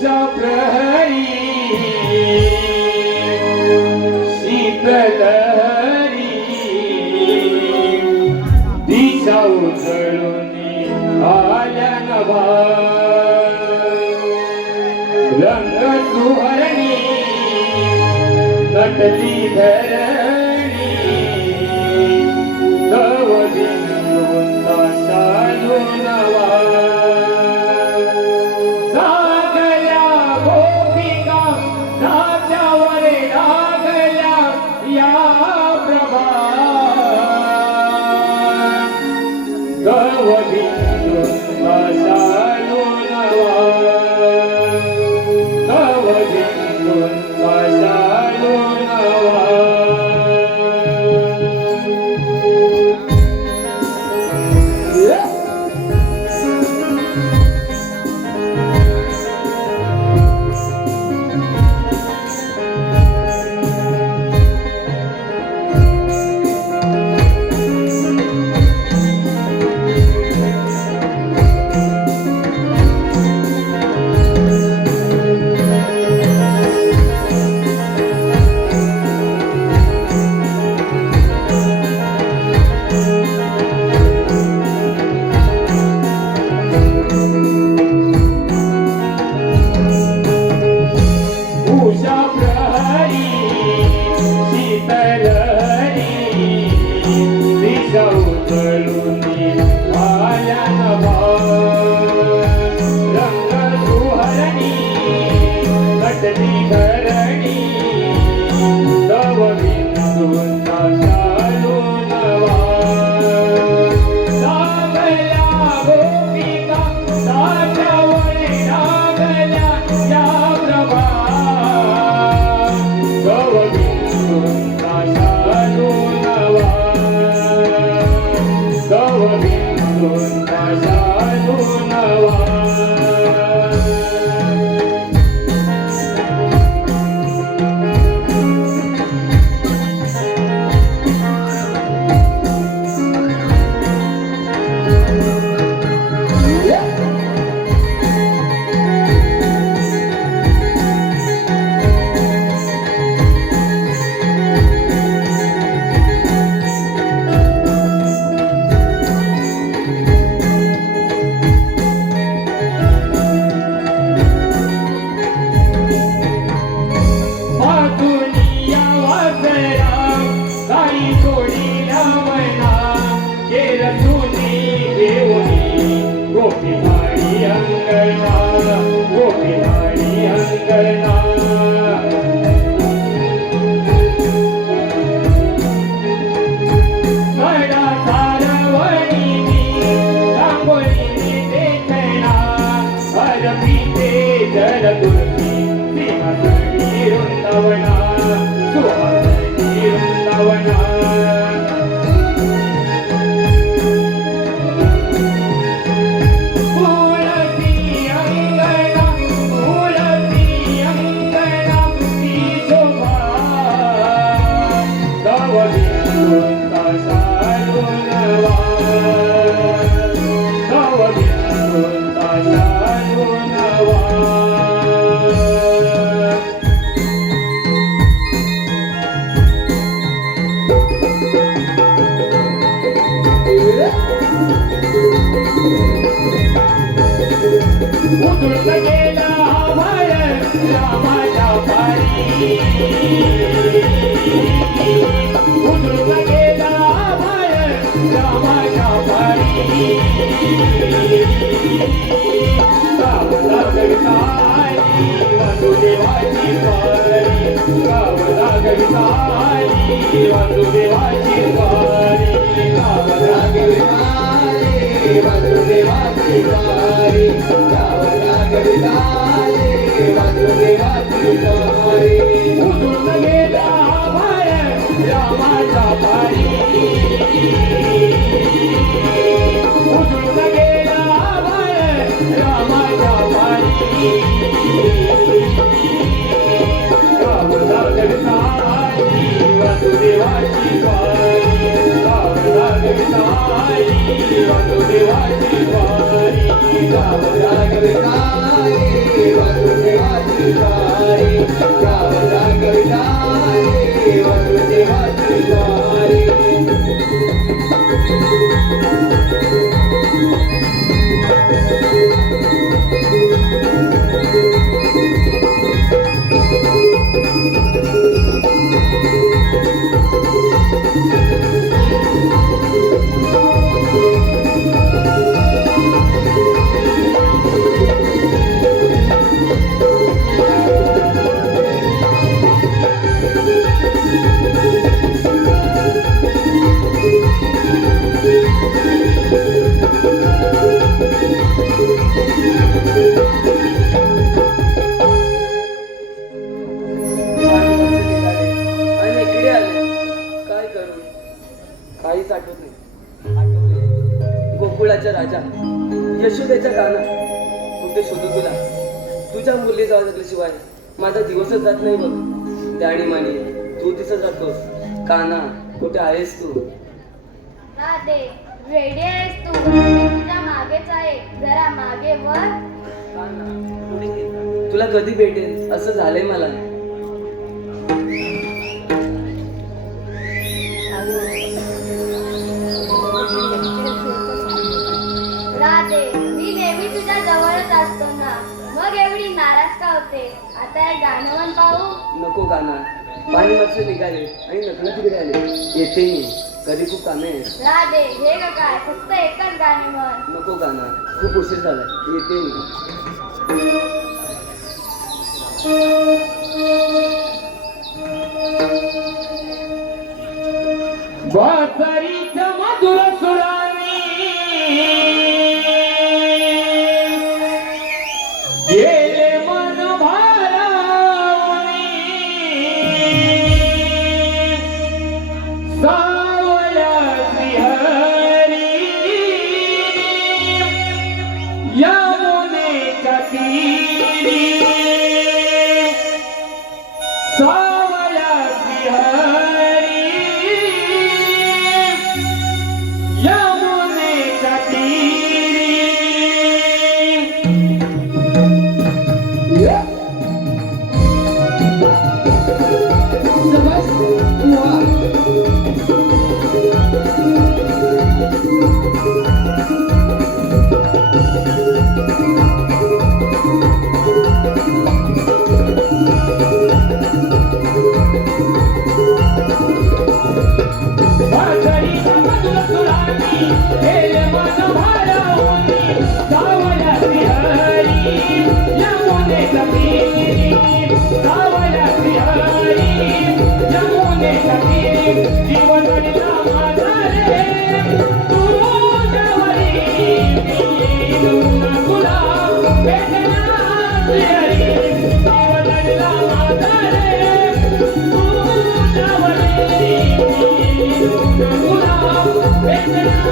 उषा प्रहरी शीतलहरी दिशा उजळून आल्या नभा रंग सुहरणी नटली धरणी तव बिंदूंचा शालू नवा जागल्या गोपिका नाच्यावर लागल्या या प्रभा तव बिंदूंचा शालू नवा तव बिंदूंचा शालू नवा वासुदेवाची वारी गाव रागविताई वासुदेवा तुला तुझ्या मुली जाऊ लागल्याशिवाय माझा दिवसच जात नाही बघ. त्याणी माने तू दिसत जातोस. काना कुठे आहेस तू? राधे वेडी आहेस तू. मी तुझ्या मागेच आहे. जरा मागे वर. काना पुढे ये. तुला कधी भेटेल असं झालंय मला. राधे मी नेहमी तुझ्या जवळच असतो ना, मग एवढी नाराज का होते? आता एक गाणं म्हण पाहू. नको काना, पाणी मागचे निघाले आणि नकलं तिकडे आले. येते मी, कधी खूप कामे आहेत. राधे हे ग काय, फक्त एकच गाणे म्हण. नको काना, खूप उशीर झाला. येते मी. बासरीच्या मधुर सुराने गेले मन भारावणे. सावल्या श्रीहरी यमुनेच्या तीरी. सावल्या श्रीहरी यमुनेच्या तीरी. बासरीच्या मधुर सुराने गेले मन भारावणे. सावल्या श्रीहरी यमुनेच्या तीरी. सावल्या श्रीहरी यमुनेच्या तीरी. जीवनला माझा रे तुझ्यावरी मी येऊन तुला भेटणार श्रीहरी. जीवनला माझा रे तुझ्यावरी मी येऊन तुला भेटणार.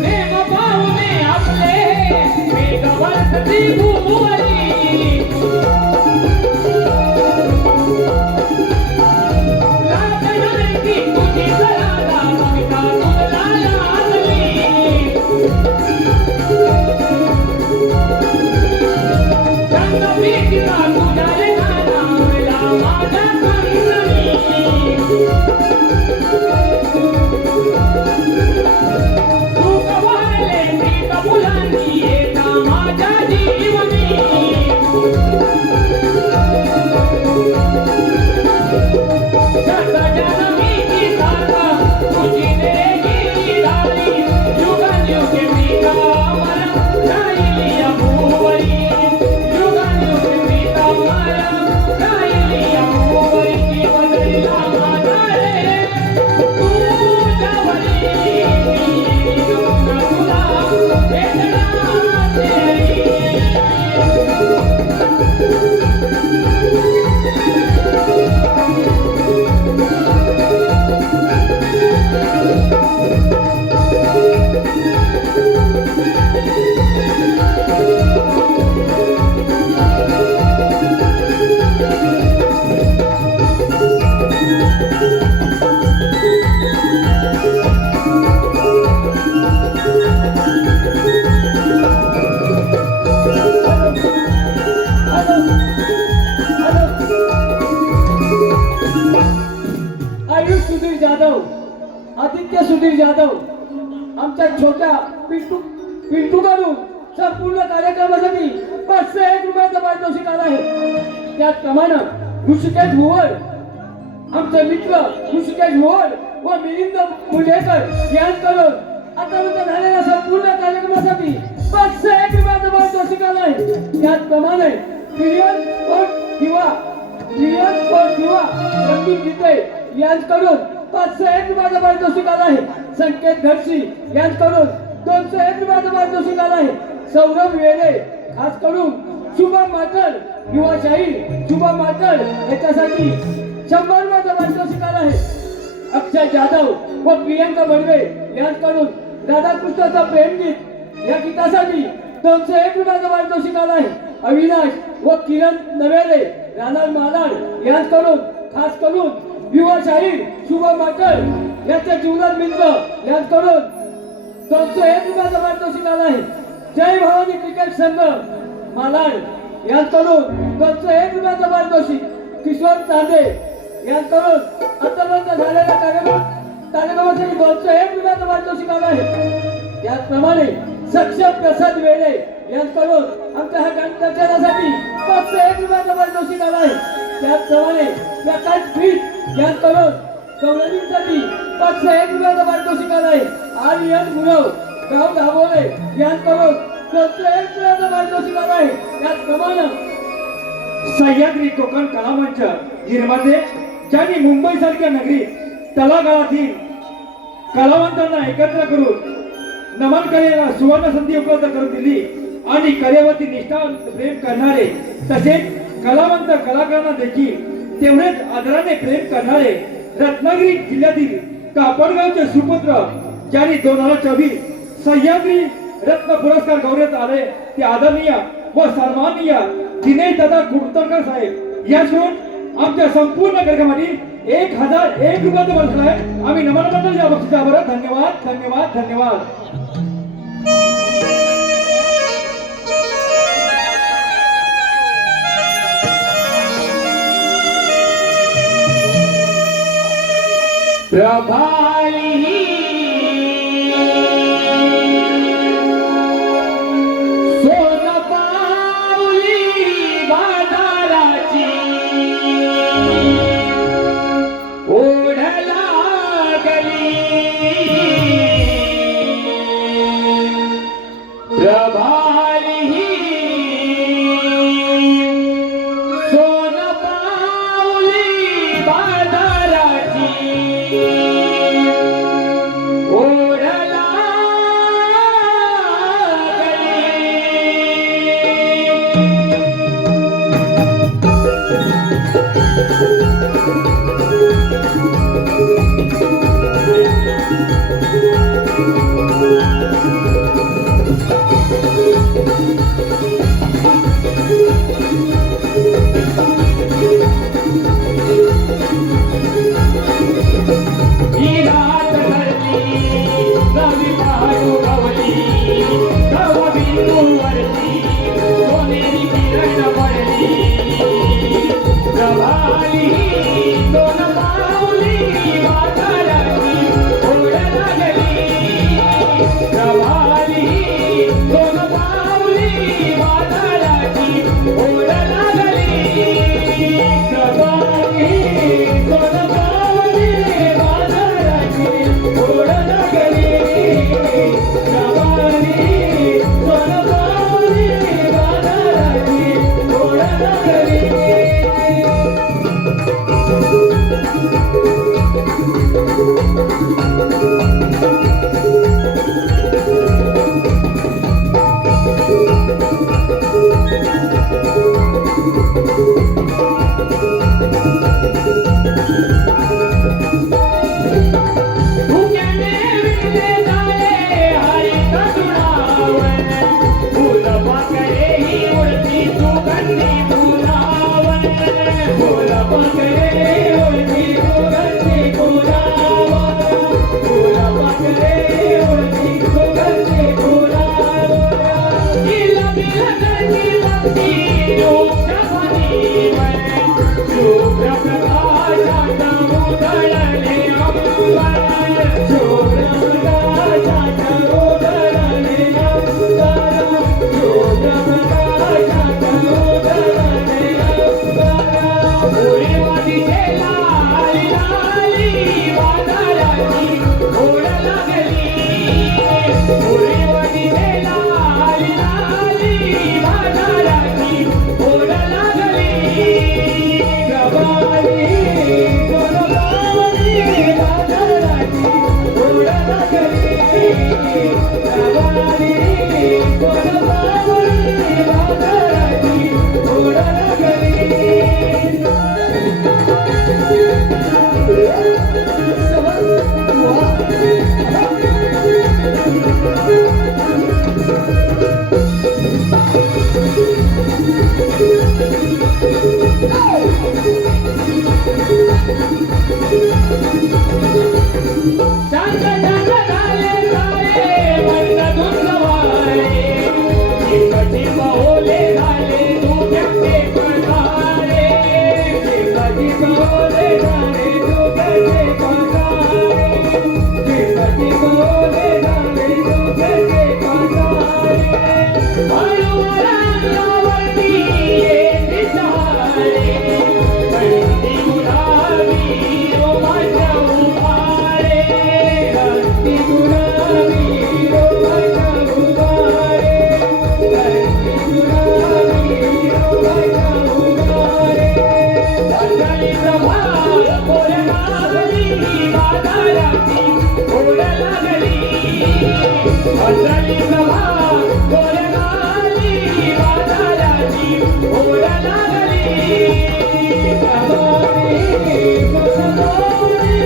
प्रेम पाहुणे आपले मेघवर्षी भूमुवरी. लाजणारी तुझी जराला कविता तुला लागली. रंग भेटला तुझ्या लेखाला मला माझ्या कंगनी. तू कवाले मी कबुलांनी येता माझ्या जीवनी. सजन मी की साथ तुझी नेगी डाली. युगानुयुगे मी कामरा राहिली अभुवरी. युगानुयुगे मी कामरा राहिली अभुवरी. जीवनला माझा रे तुझ्यावरी मी येऊन तुला भेटणार श्रीहरी. आयुष सुधीर जाधव, आदित्य सुधीर जाधव आमच्या छोट्या पिंटू करून संपूर्ण कार्यक्रमासाठी 501 रुपयाचा पारितोषिक आला आहे. त्याचप्रमाणे ऋषिकेश भुवड, आमचे मित्र ऋषिकेश भुवड व मिलिंद मुंडेकर यांकडून आतापर्यंत झालेल्या संपूर्ण कार्यक्रमासाठी 501 रुपयाचा पारितोषिक आला आहे. त्याचप्रमाणे मिलियन कोट दिवा संदीप गीते यांच्याकडून 501 रुपयाचा पारितोषिक आला आहे. संकेत घडशी यांच्याकडून 201 रुपयाचा पारितोषिक आला आहे. सौरभ वेळे खास करून शुभम माकड युवा शाहीर शुभम माकड याच्यासाठी 100 रुपयाचा पारितोषिक आला आहे. अक्षय जाधव व प्रियंका बडवे यांच्याकडून राधाकृष्णाचा प्रेमगीत या गीतासाठी 201 रुपयाचा पारितोषिक आला आहे. अविनाश व किरण नवेरे राणा मालाड यांच्याकडून खास करून युवा शाहीर शुभम माकड यांच्या जीवनात बिंद यांच्याकडून 201 रुपयाचा पारितोषिक आला आहे. जय भवानी क्रिकेट संघ मालाड यांच्याकडून 201 रुपयाचा पारितोषिक. किशोर चांदे यांच्याकडून आतापर्यंत झालेल्या कार्यक्रमासाठी 201 रुपयाचा पारितोषिक आला आहे. त्याचप्रमाणे सक्षम प्रसाद वेळे यांच्याकडून आमच्या ह्या गणप्रचारासाठी 501 रुपयाचा पारितोषिक आला आहे. त्याचप्रमाणे प्रकाश पीठ यांच्याकडून कौलनीसाठी 501 रुपयाचा पारितोषिक आला आहे. आर्यन गुरव गाव दाभोळे यांच्याकडून 201 रुपयाचा पारितोषिक आला आहे. त्याचप्रमाणे सह्याद्री कोकण कलामंच निर्माते ज्यांनी मुंबई सारख्या नगरीत तळागाळातील कलावंतांना एकत्र करून नमन कलेला सुवर्ण संधी उपलब्ध करून दिली आणि कलेवरती निष्ठावंत प्रेम करणारे तसेच कलावंत कलाकारांना देखील तेवढेच आदराने प्रेम करणारे रत्नागिरी जिल्ह्यातील कापडगावचे सुपुत्र ज्यांनी 2024 सह्याद्री रत्न पुरस्कार गौरवण्यात आले ते आदरणीय व सन्माननीय दिनेश दादा कुडतरकर साहेब याशिवाय आमच्या संपूर्ण कार्यक्रमासाठी 1001 रुपयाचा बक्षीस आहे. आम्ही नमन मंडळ या बक्षिसावर धन्यवाद धन्यवाद धन्यवाद. प्रभाली सोनपावली बाजाराची ओढ लागली. प्रभाली सोनपावली बाजाराची ओढ Thank you. रवाली कोण पावली बाजाराची ओढ लागली शांत शांत झाले झाले मंद धुंद वारे चिंबची पाओले झाले दुधचे पधारे चिंबची पाओले झाले दुधचे पधारे चिंबची पाओले झाले दुधचे पधारे हळूवरावरती येते सहारे बंदी गुलाबी रोमांच्या उभारे बंदी गुलाबी रोमांच्या उभारे बंदी गुलाबी रोमांच्या उभारे अचाली सभा बोल लागली बाजाराची ओढ लागली अचाली सभा बोल लागली बाजाराची ओढ लागली कोण पावली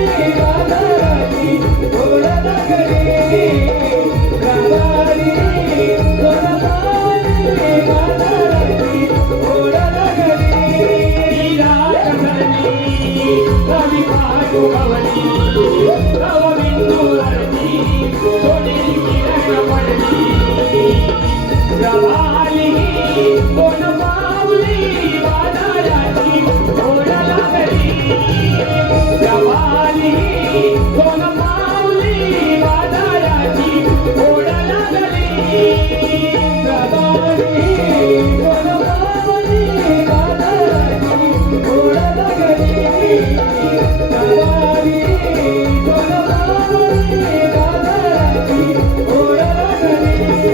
बाजाराची ओढ लागली रवाली कोण पावली बाजाराची ओढ लागली रवाली कोण पावली बाजाराची ओढ लागली रवाली कोण पावली बाजाराची ओढ लागली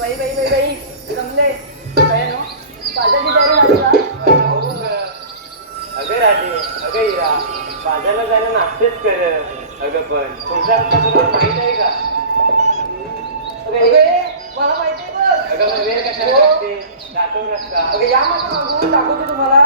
बाई बाई बाई बाई जमले काय नो बाजारची तयारी झाली का अगं राधे अगं इरा बाजारला जायला नाश्तेच कर अगं पण तुमचा रस्ता तुम्हाला माहित आहे का अगे मला माहिती आहे बघ अगं मग वेळ कशाला लागते दाखव रस्ता अगे या माझ्या मागून दाखवते तुम्हाला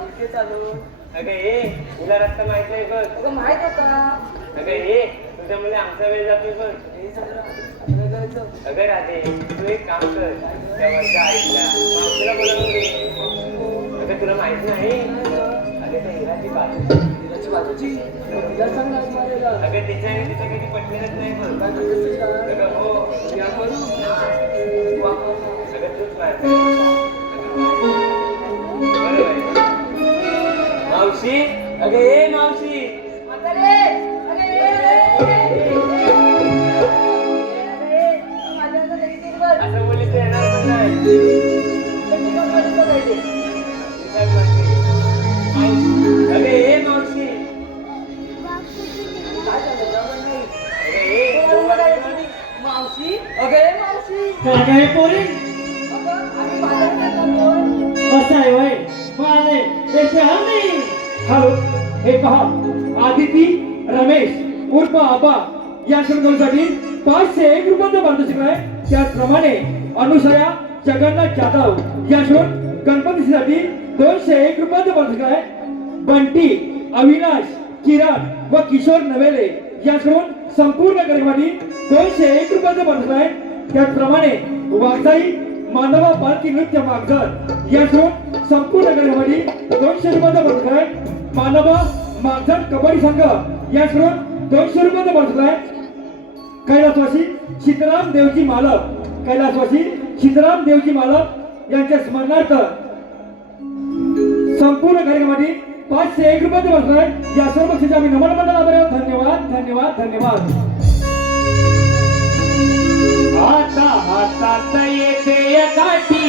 अगं ये तुला रस्ता माहित नाही बघ अगं माहित होता अगं ये तुझ्या मुले आमचा वेळ जातोय बघ अगं राधे तू एक काम कर त्या वरच्या आईला मावशीला बोलावून दे अगं तुला माहित नाही अगं त्या हिराची बाजूची तिला सांग ना मारायला अगं तिच्या आणि तिच्या कधी पटलेलंच नाही बघ अगं हो या करू अगं तूच माहित मावशी अगं ये मावशी असं बोलीस येणार पण नाही अगं ये मावशी मावशी अगे मावशी काय पोरी आम्ही बाजारात जातोय असं आहे वय माने येथे आम्ही हॅलो हे पहा आदिती रमेश उर्फ आबा या श्रमसाठी 501 रुपयांचा पारितोषिक आहे त्याचप्रमाणे अनुसया जगन्नाथ जाधव याकडून गणपतीसाठी 201 रुपयाचं बक्षीस आहे. बंटी अविनाश किरण व किशोर नवेले याकडून संपूर्ण गरिबांनी 201 रुपयाचं बक्षीस आहे. त्याचप्रमाणे वाघसाई मानवा पालखी नृत्य मागझर याकडून संपूर्ण गरिबांनी 200 रुपयाचं बक्षीस आहे. मानवा मागझर कबड्डी संघ याकडून 200 रुपयाचं बक्षीस आहे. कैलासवासी सीताराम देवजी मालक यांच्या स्मरणार्थ संपूर्ण कार्यक्रमासाठी 501 रुपयाचं बक्षीस आहे. या सर्व बक्षिसाचे आम्ही नमन मंडळ आभारी आहोत. धन्यवाद धन्यवाद धन्यवाद. आता हातात येते काठी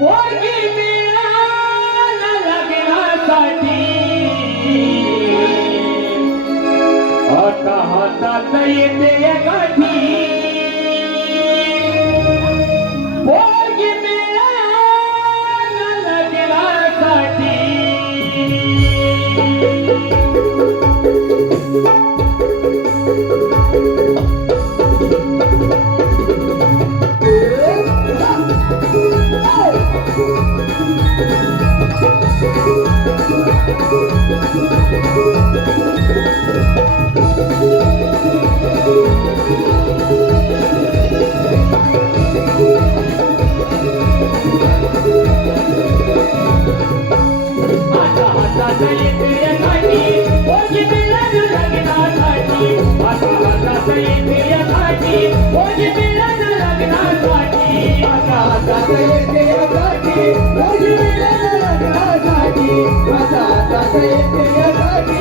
पोरगी मिळाला लग्नासाठी. आता हातात येते काठी पोरगी मिळाला लग्नासाठी. आता हातात येते काठी पोरगी मिळाला लग्नासाठी. आता हातात येते काठी पोरगी मिळाला लग्नासाठी. आता हातात येते काठी पोरगी मिळाला लग्नासाठी. आता हातात येते काठी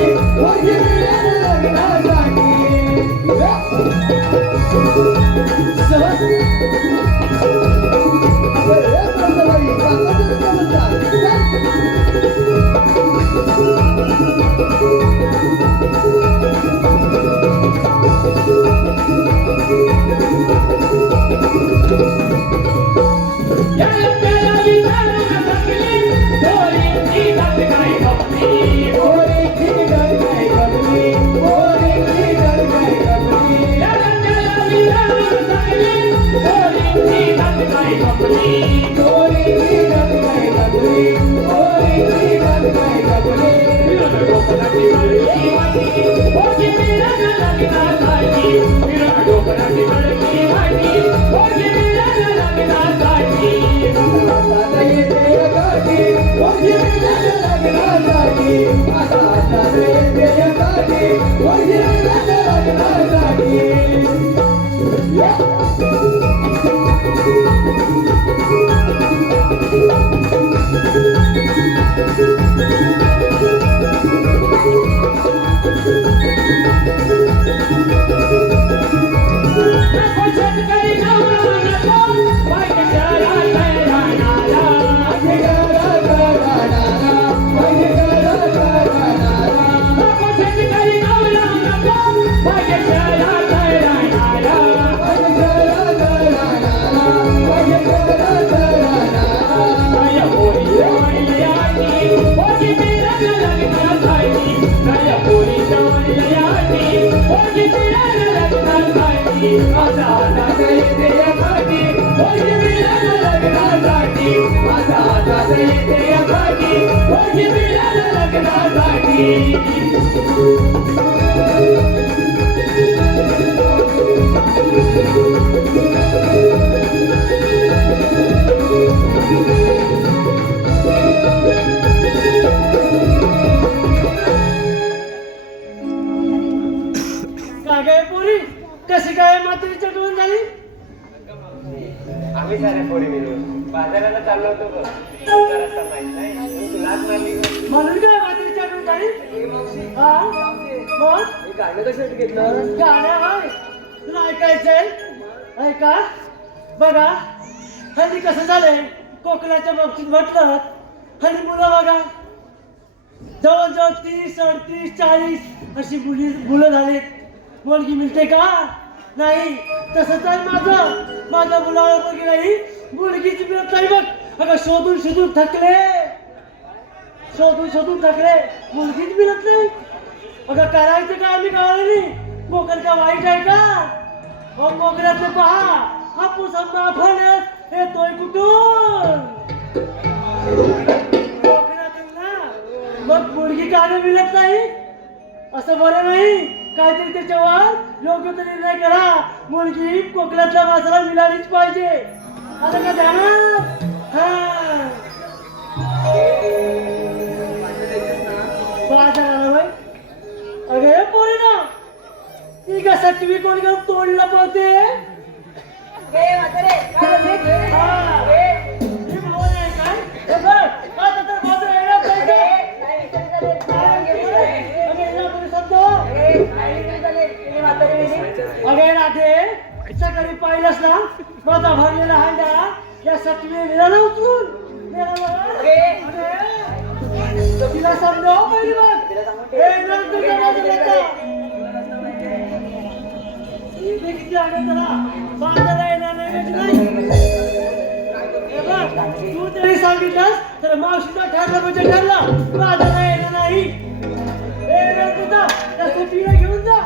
पोरगी मिळाला लग्नासाठी. कशी काय मातीच्या टोळून झाली? आम्ही साऱ्या पोरी मिळून बाजाराला चाललो होतो बघ. तुला रस्ता माहित नाही म्हणून तू लाच मारली गं. म्हणून काय मातीच्या टोळून झाली? हा मग हे गाणं कशासाठी घेतलं? गाण्या होय तुला ऐकायचंय? ऐका बघा हल्ली कसं झालंय कोकणाच्या बाबतीत म्हटलं हल्ली मुलं बघा जवळजवळ 30, 38, 40 अशी मुलं झालीत. मुलगी मिळते का? नाही. तसंच आहे माझ्या मुलाला मुलगी नाही, मुलगीच मिळत नाही बघ. अगं शोधून थकले, मुलगीच मिळत नाही. अगं करायचं काय आम्ही गावाला कोकण का वाईट आहे का? हो कोकणातले पहा, हापूस आंबा फणस येतोय कुठून? कोकणातून ना. मग मुलगी का मिळत नाही? असं बरं नाही. काहीतरी त्याच्यावर योग्य तो निर्णय करा. मुलगी कोकणातल्या माणसाला मिळालीच पाहिजे. आता का ध्यानात? बाजाराला होय? अगे पोरीनो, ती कसा टीव्ही कोणी घेऊन तोडला पावते? ही भाऊ नाही काय? हे बघ, आता तर बाजार येणार नाही का? अगे याला कोणी समजव? अगे राधे, सकाळी पाहिलंस ना माझा भरलेला हांडा या सटवी मिळाला उचलून. तिला समजाव पहिली बघ. हे नंतर का बाजूला येता? इथे किती आले त्याला बाजारला येणार नाही म्हणजे नाही. हे बघ, तू तरी सांगितलंस तर मावशीचा ठरला म्हणजे ठरला. बाजारला येणार नाही. हे नंतर त्या सटवीला घेऊन जा.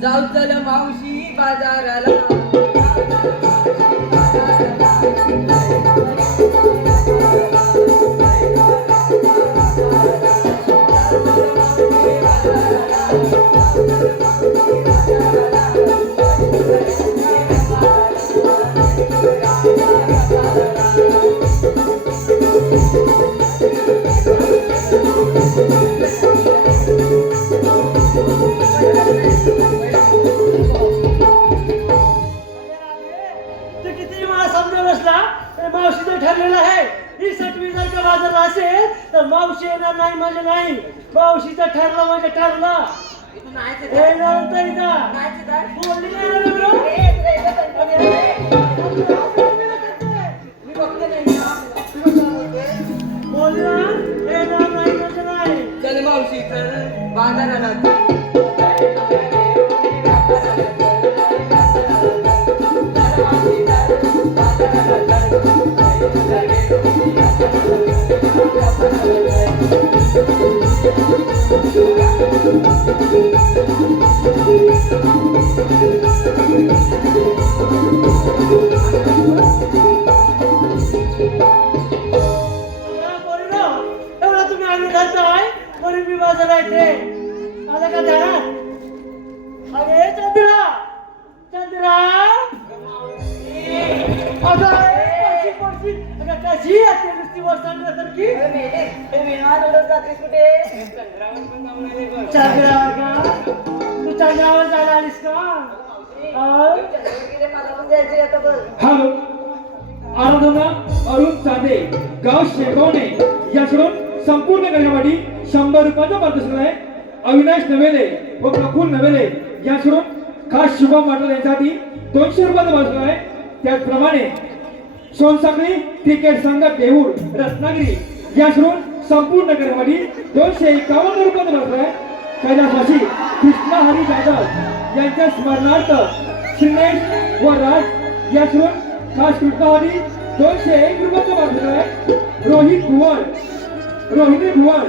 जाऊ चल मावशी बाजाराला. ते किती मला समजवलंस ना, ते मावशीचं ठरलेलं आहे. ही सटवी जर का बाजारला असेल तर मावशी येणार नाही म्हणजे नाही. मावशीचं ठरलं म्हणजे ठरलं. हे नव्हतं इथं. बोलली नाही ना बरं? बोलली ना? येणार नाही म्हणजे नाही. चल मावशी चल बाजाराला. एवढा तुम्ही आम्ही घालताय म्हणून मी बाजारला येते. आलं का ध्यानात? अरे चंद्रा, चंद्रा, अगं पडशी अगं कशी येते नुसती वर सांगण्यासारखी? चंद्रा का तू चंद्रावर जायला आलीस का? हॅलो, आराधना अरुण चांदे, गाव शेगवणे याकडून संपूर्ण कार्यवाही 100 रुपयाचा पारितोषिक आहे. अविनाश नवेले व प्रफुल्ल नवेले याकडून खास शुभम वाटल यांच्यासाठी 200 रुपयाचा पारितोषिक आहे. त्याचप्रमाणे सोनसाखळी क्रिकेट संघ देऊळ रत्नागिरी याकडून संपूर्ण कार्यवाही 251 रुपयाचा पारितोषिक आहे. कैलासवासी कृष्णा हरी जाधव यांच्या स्मरणार्थ श्रीनेश व राज याकडून खास कृष्णावादी 201 रुपयाचा पारितोषिक आहे. रोहिणी भुवन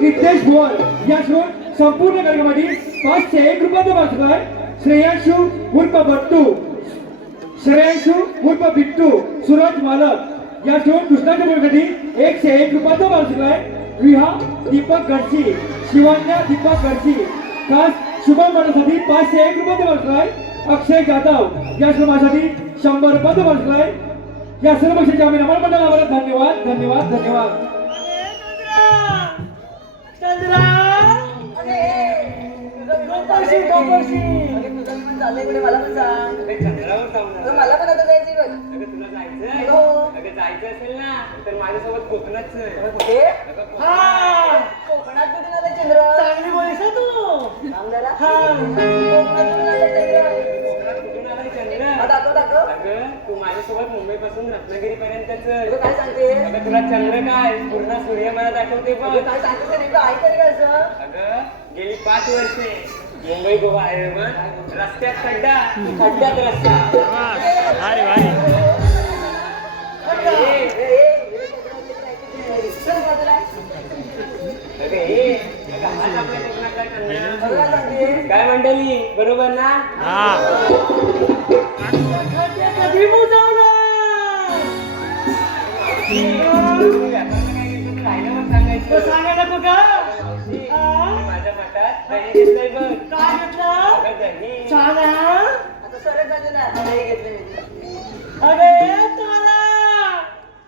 रितेश भुवन याकडून संपूर्ण कार्यक्रमासाठी 501 रुपयाचा पारितोषिक आहे. श्रेयांशू उर्फ बिट्टू सूरज मालक याकडून कृष्णाच्या मुलासाठी 101 रुपयाचा पारितोषिक आहे. विहा दीपक गडशी, शिवान्या दीपक गडशी खास शुभम वाटासाठी 501 रुपयाचा पारितोषिक आहे. अक्षय जाधव या श्रमासाठी 100 रुपयाचा पारितोषिक आहे. या सर्व पक्षाच्या आम्ही नमन मंडळाला धन्यवाद धन्यवाद धन्यवाद. चंद्रा मला पण सांग. चंद्रावर जाऊ ना. मला पण आता जायची बघ. अगं तुला जायचंय? हो. अगं जायचं असेल ना तर माझ्यासोबत कोकणात चल. कुठे? हा कोकणात कुठून आलं चंद्र? चांगली बोलीस हं तू. सांग जरा. हा कोकणात कुठून आलं चंद्र? कोकणात कुठून आलाय चंद्र? हा, दाखव. अगं तू माझ्यासोबत मुंबई पासून रत्नागिरी पर्यंत चल. तुला काय सांगते? अगं तुला चंद्र काय पूर्ण सूर्य मला दाखवते बघ. काय सांगते ते नेमकं आहे तरी काय असं? अगं गेली 5 वर्षे मुंबई गोवा हायवे रस्त्यात खड्डा खड्ड्यात रस्ता. ए, ए, आज आपल्या लग्नात काय करणार? काय मंडळी बरोबर ना? खड्डे कधी बुजवणार? राहिलं मग सांगायचं. तो सांगायला नको का? मावशी, हा? माझ्या मठात दही घेतलंय बघ. काय घेतलं? अगं दही. छान आहे. आता सरळ झाले ना नाही घेतले अगे तारा,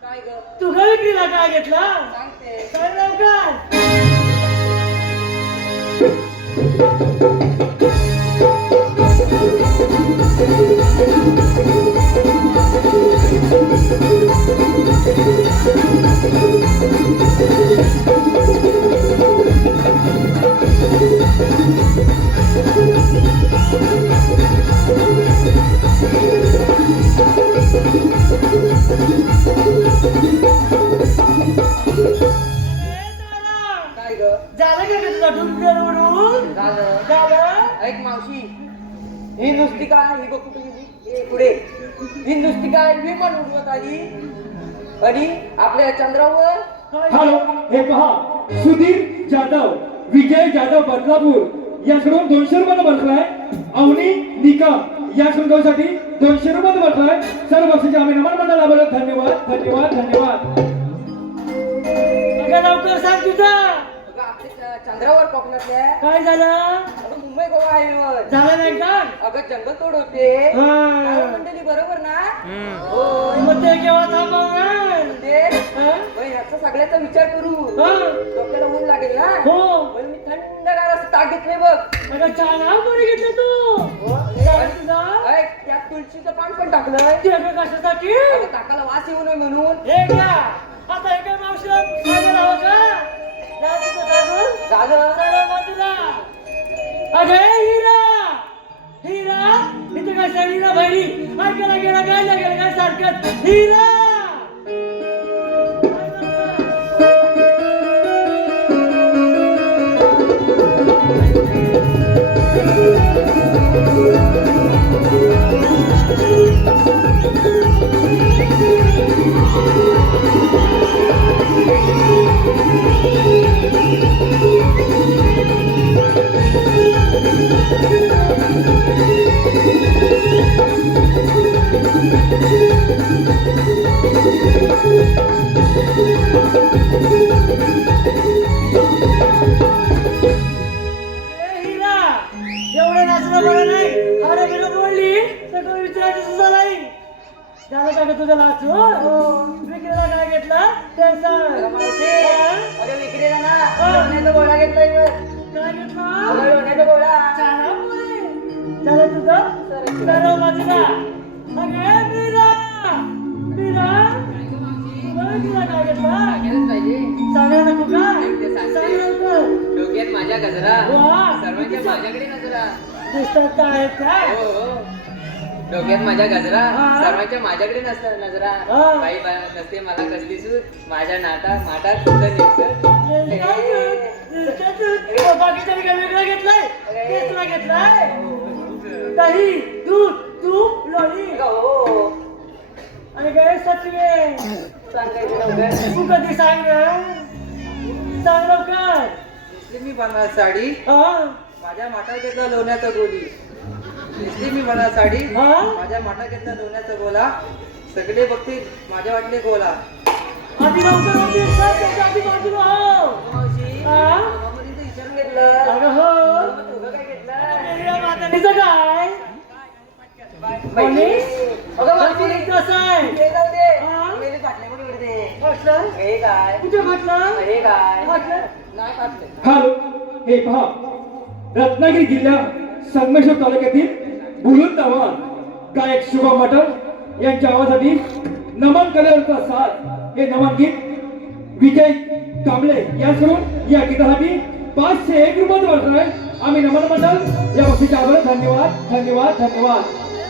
काय ग तू का विक्रीला काय घेतला? सांगते सांग लवकर. काय ग झालं का ग तुझा डुंगर उडून? झालं झालं? ऐक मावशी ही नुसती काय ही बघ कुठे गेली पुढे ही नुसती काय विमान उडवत आली आणि आपल्या चंद्रावर काय? हॅलो, हे पहा सुधीर जाधव, विजय जाधव बदलापूर याकडून 200 रुपये बसलाय. अवनी निकम या शुल्कासाठी 200 रुपये बसलाय. सर्व बक्षिसे आम्ही नमन मंडळाला धन्यवाद धन्यवाद धन्यवाद. अगं लवकर सांग तुझा. अगं, आपल्या चंद्रावर कोकणातल्या काय झालं? अगं मुंबई गोवा हायवेवर झालं नाही का? अगं जंगल तोड होते हा. काय मंडळी बरोबर ना हो मग ते केव्हा थांबवणार? ते हा? मग याचा सगळ्याचा विचार करू हा? डोक्याला ऊन लागेल ना हो. पण मी थंडगार असं ताक घेतलंय बघ अगं छान हा, कोणी घेतलं तू? काय तुझा? ऐक, त्यात तुळशीचं पान पण टाकलंय ते अगं कशासाठी? अगं ताकाला वास येऊ नये म्हणून हे घ्या. आता हे काय मावशीला सांगायला हवं का? जा तिथं जागून. झालं सरळ बाजूला. अगं हिरा, हिरा, इथे काय सांग हिरा बहिणी? ऐकायला गेला काय नाही गेला काय सारखं हिरा. काय म्हणलं? हिरा, एवढं नाचणं बरं नाही. अरे बिरं बोलली तर कोणी विचारायचं सुद्धा नाही. झालं का ग तुझं नाचू? विक्रीला काय घेतलं ते सांग. मावशी हा? अगं विक्रीला ना लोण्याचा गोळा घेतलाय बघ. काय घेतलं? अगं लोण्याचा गोळा छान हा पोरी. झालं तुझं? सर्व बाजूला. अगे मीरा, मीरा, बरं तिला काय घेतलं? केलंच पाहिजे सांगायला नको का? ते सांगते. सांग लवकर. डोक्यात माझ्या गजरा वा. सर्वांच्या माझ्याकडे नजरा दिसतात का आहेत का? हो हो डोक्यात माझ्या गजरा हा. सर्वांच्या माझ्याकडे नसतात नजरा हा. बाई बाई नसते मला कसली सूट माझ्या माठात सुद्धा निघतं. बाकीच्या काय वेगळं घेतलंय? तेच तुला घेतलंय? दही, दूध, तूप, लोणी हो आणि काय सत्वे. सांगायचं लवकर तू कधी सांग ना? सांग लवकर. दिसली मी मला साडी हा? माझ्या माठात घेतला लोण्याचा गोली दिसली मी मला साडी हा? माझ्या माठात घेतला लोण्याचा गोला सगळे बघतील माझ्या वाटले गोला आधी लवकर आधी येतात, त्याच्या आधी बाजूला हो. मावशी हा? मामाने तर विचारून घेतलं अगं हो. तुझं काय घेतलं मेल्या म्हातारीचं काय? बाई, अगं बाकी मावशी कसं आहे? हे जाऊ दे हा? मेले फाटले बघ एवढे ते म्हटलं? हे काय कुठे म्हटलं? हे काय म्हटलं? नाही फाटले हॅलो, हे पहा रत्नागिरी जिल्हा संगमेश्वर तालुक्यातील बुलुंद आवाज गायक शुभम मटर यांच्या आवाजासाठी नमन कलेवरचा साथ हे नमन गीत विजय कांबळे यांकडून या गीतासाठी 501 रुपये वाटणार आहे. आम्ही नमन मंडळ या बक्षिसाच्या आभार धन्यवाद धन्यवाद धन्यवाद.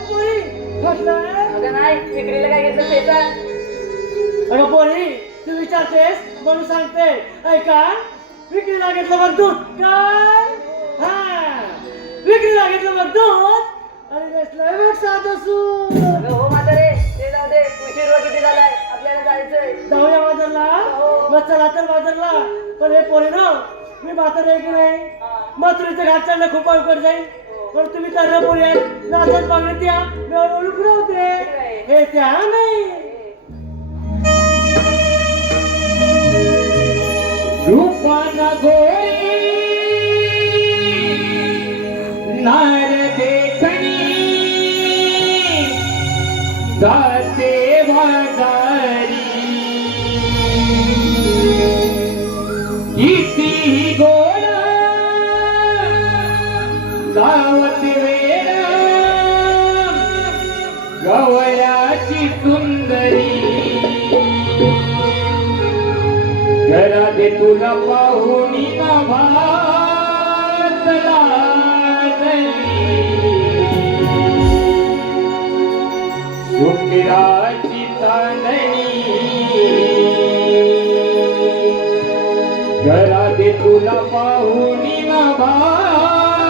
पोरी, म्हटलं? अगं नाही विक्रीला काय घेतलं ते सांग अगं पोरी, तू विचारतेस म्हणून सांगते. ऐका, विक्रीला घेतलं बघ दूध. काय? हा, विक्रीला घेतलं बघ दूध आणि नेसलंय बघ साधं सूप. अगं हो म्हातारे ते जाऊ दे उशीर व किती झालाय आपल्याला जायचंय जाऊया बाजारला? मग चला तर बाजारला. पण हे पोरी ना मी म्हातारा आहे की नाही मथुरेचं घाट चढणं खूप अवघड जाईल पण तुम्ही तर पोरी आहेत नाचत पागण्यात या मी हळूहळू फिरवते हे त्या नाही रूपाना गोरी नार देखणी जाते वाजारी किती गोडा गावत वेडा गवळ्याची सुंदरी जरा दे तुला पाहुणी ना भातला शुक्राची चांदणी जरा दे तुला पाहुणी ना भातला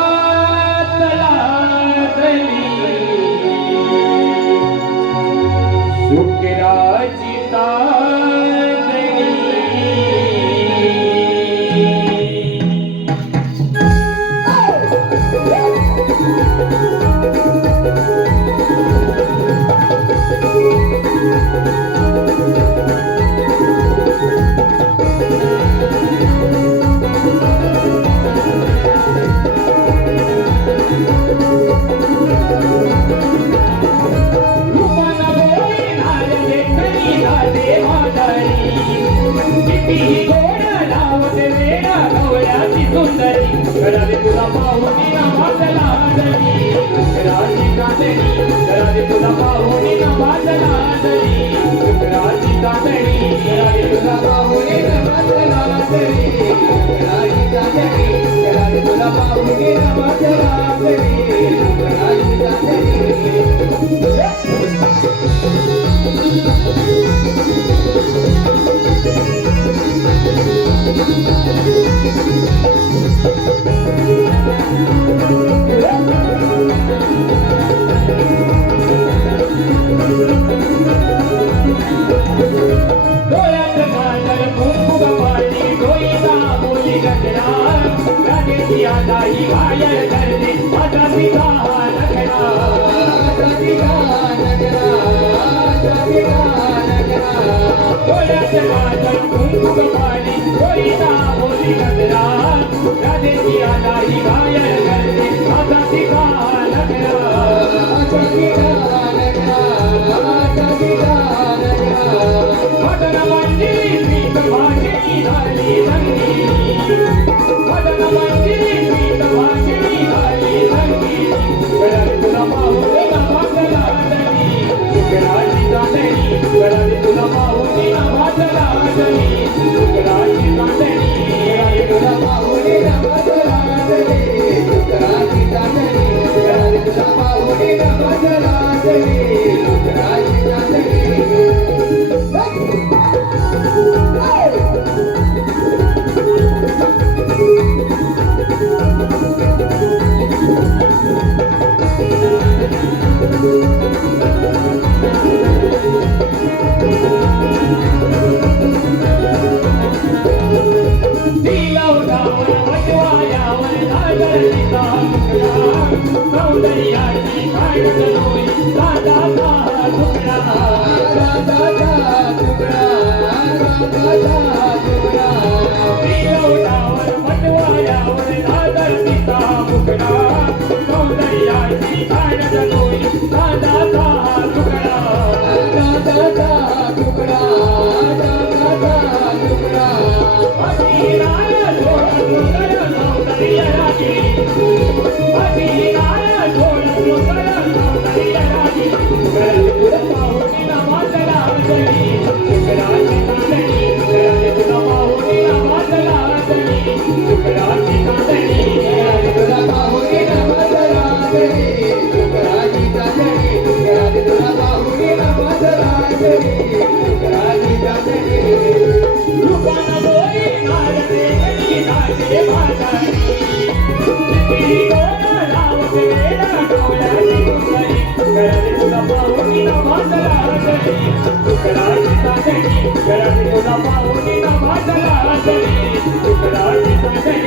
शुक्राची तुला पाहुणी ना भाजला तरी तुकडा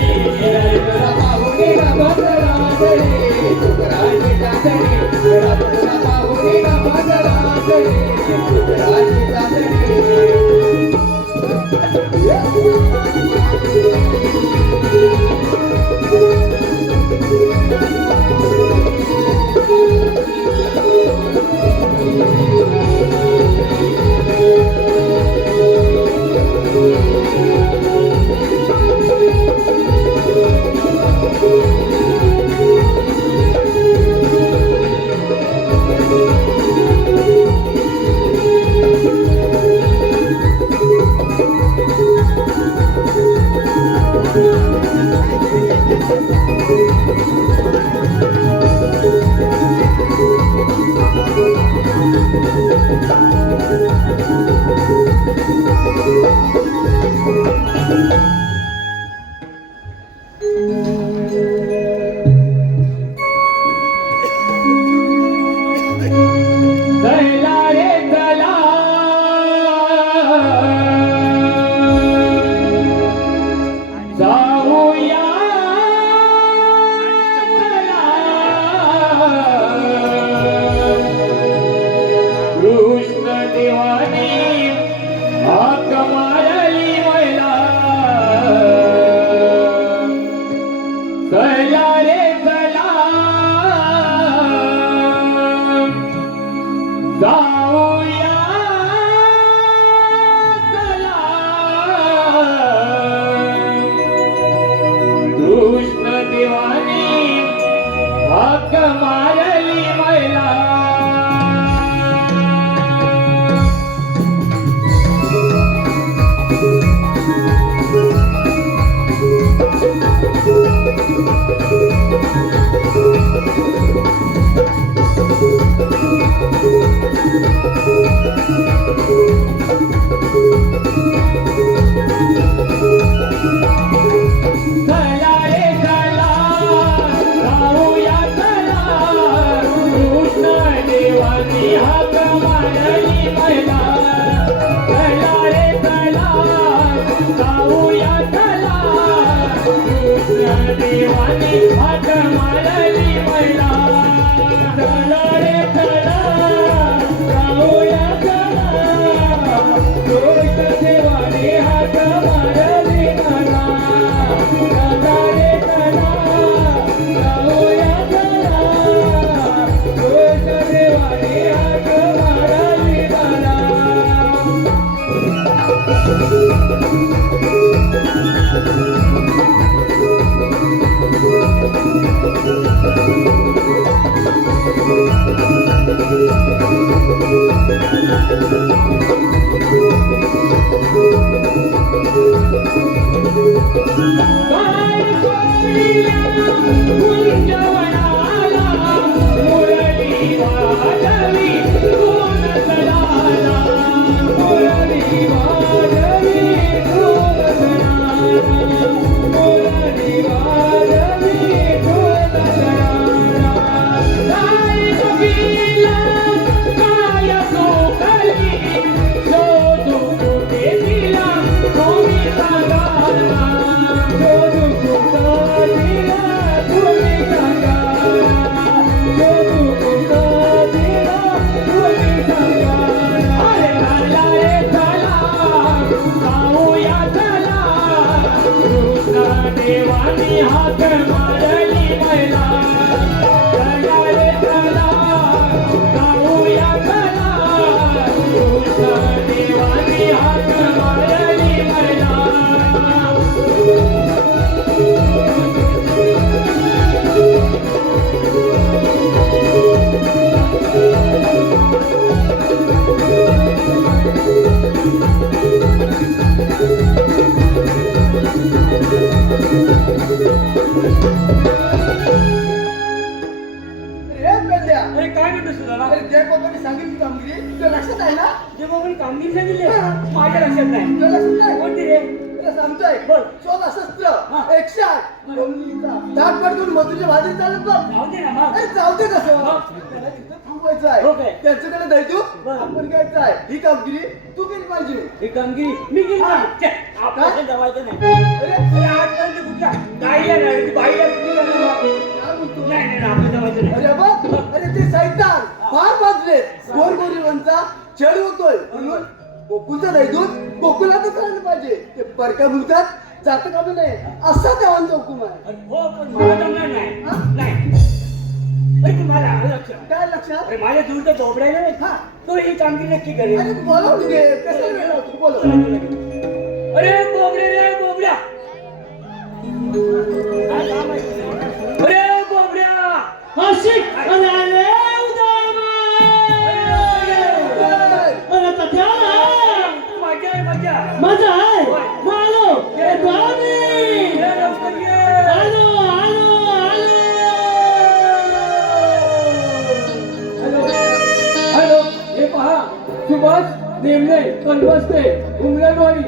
राजाच्या पाहुणीला बाजाराकडे गुजराची चांदणी चला रे चला जाऊया कृष्ण देवानी हाक मारली मला चला रे चला जाऊया चला कृष्ण देवानी हाक मारली मला चला रे चला जाऊया चला कृष्ण देवानी हाक मारली मला चला रे चला जाऊया चला कृष्ण देवानी हाक मारली मला चला रे चला जाऊया चला कृष्ण देवानी हाक मारली मला चला रे चला जाऊया चला कृष्ण देवानी हाक मारली मला काय कोरिया कुंजवनाला मुरली वाजवी कोण चलाला मुरली वाजवी कोण चलाला मुरली वाजवी कोण चलाला काय कपिला काय सोकली शोधू कुठे तिला कोणी सांगाला शोधू कुठं तिला कोणी सांगाला शोधू कुठं तिला कोणी सांगाला अरे चला रे चला जाऊया चला कृष्ण देवानी हाक मारली मला चला रे चला जाऊया चला कृष्ण देवानी हाक मारली मला अरे काय म्हणतो सुद्धा जय बाबांनी सांगितली कामगिरी तुला लक्षात आहे ना जे बाबांनी कामगिरी सांगितली माझ्या लक्षात नाही तुला लक्षात नाही कोणती रे तुला सांगतोय बोल. 16 शस्त्र 108 लोणीचा दाट पडून मधुरच्या भाजीत चालत बघ जाऊ दे ना मग अरे जाऊ दे कसं त्याला तिथं थांबवायचं आहे हो काय? त्यांच्याकडे द्यायचो बरं. आपण घ्यायचं आहे ही कामगिरी तू केली पाहिजे ही कामगिरी मी केली हा. नाही. छे, आपल्याला जमायचं नाही अरे अरे आजपर्यंत कुठल्या गाईला नाही बाईला कुठे काय बोलतो नाही नाही आपलं जमायचं नाही अरे बघ अरे ते सैतान फार वाजले गोरगोरीवांचा छळ होतोय म्हणून गोकुलचं नाही दूध गोकुलातच राहिलं पाहिजे ते परक्या भूतात जातं काढू नये असा देवांचा हुकूम आहे. हो पण मला जमणार नाही हा? नाही अरे पण मला आलं लक्षात काय लक्षात अरे माझ्या दूर तर बोबड्याला नाही हा. तो ही कामगिरी नक्की करेल अरे बोलवून घे कसं वेळ लावतो बोलव. अरे बोबडे रे बोबड्या काय काम आहे तुझं? अरे बोबड्या हर्षिक अनाले अरे तथ्याला मजा आहे मजा मजा आहे मालो येतो आम्ही ये लवकर ये. आलो आलो आलो हॅलो हे पहा सुभाष नेमणे कणबसते उमरेडवाडी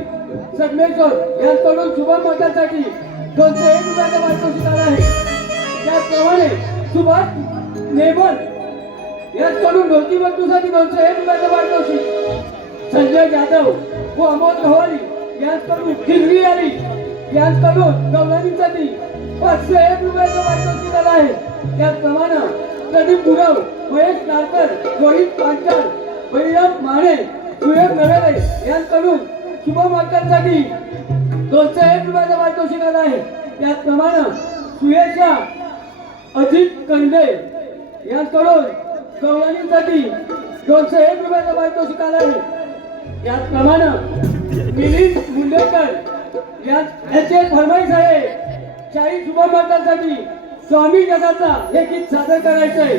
संगमेश्वर यांकडून शुभ मतासाठी 201 रुपयाचा पारितोषिक आला आहे. त्याचप्रमाणे सुभाष नेमल याचकडून धोती बंधूसाठी 201 रुपयाचा पारितोषिक, संजय जाधव व अमोल गव्हाणी यांच्याकडून खिलरी आली यांच्याकडून गवळणीसाठी 501 रुपयाचा पारितोषिक आला आहे. त्याचप्रमाणे प्रदीप गुरव, महेश नारकर, रोहित पांचाळ, बळीराम माने, सुयोग नवेले यांच्याकडून शुभ मार्गांसाठी 201 रुपयाचा पारितोषिक आला आहे. त्याचप्रमाणे सुयशा अजित कंडे यांच्याकडून गवळणीसाठी 201 रुपयाचा पारितोषिक आला आहे. याचप्रमाणे मिलिंद मुंडेकर यांचे फरमाईश आहे शाही शुभ मार्गांसाठी स्वामी जगाचा हे गीत सादर करायचं आहे.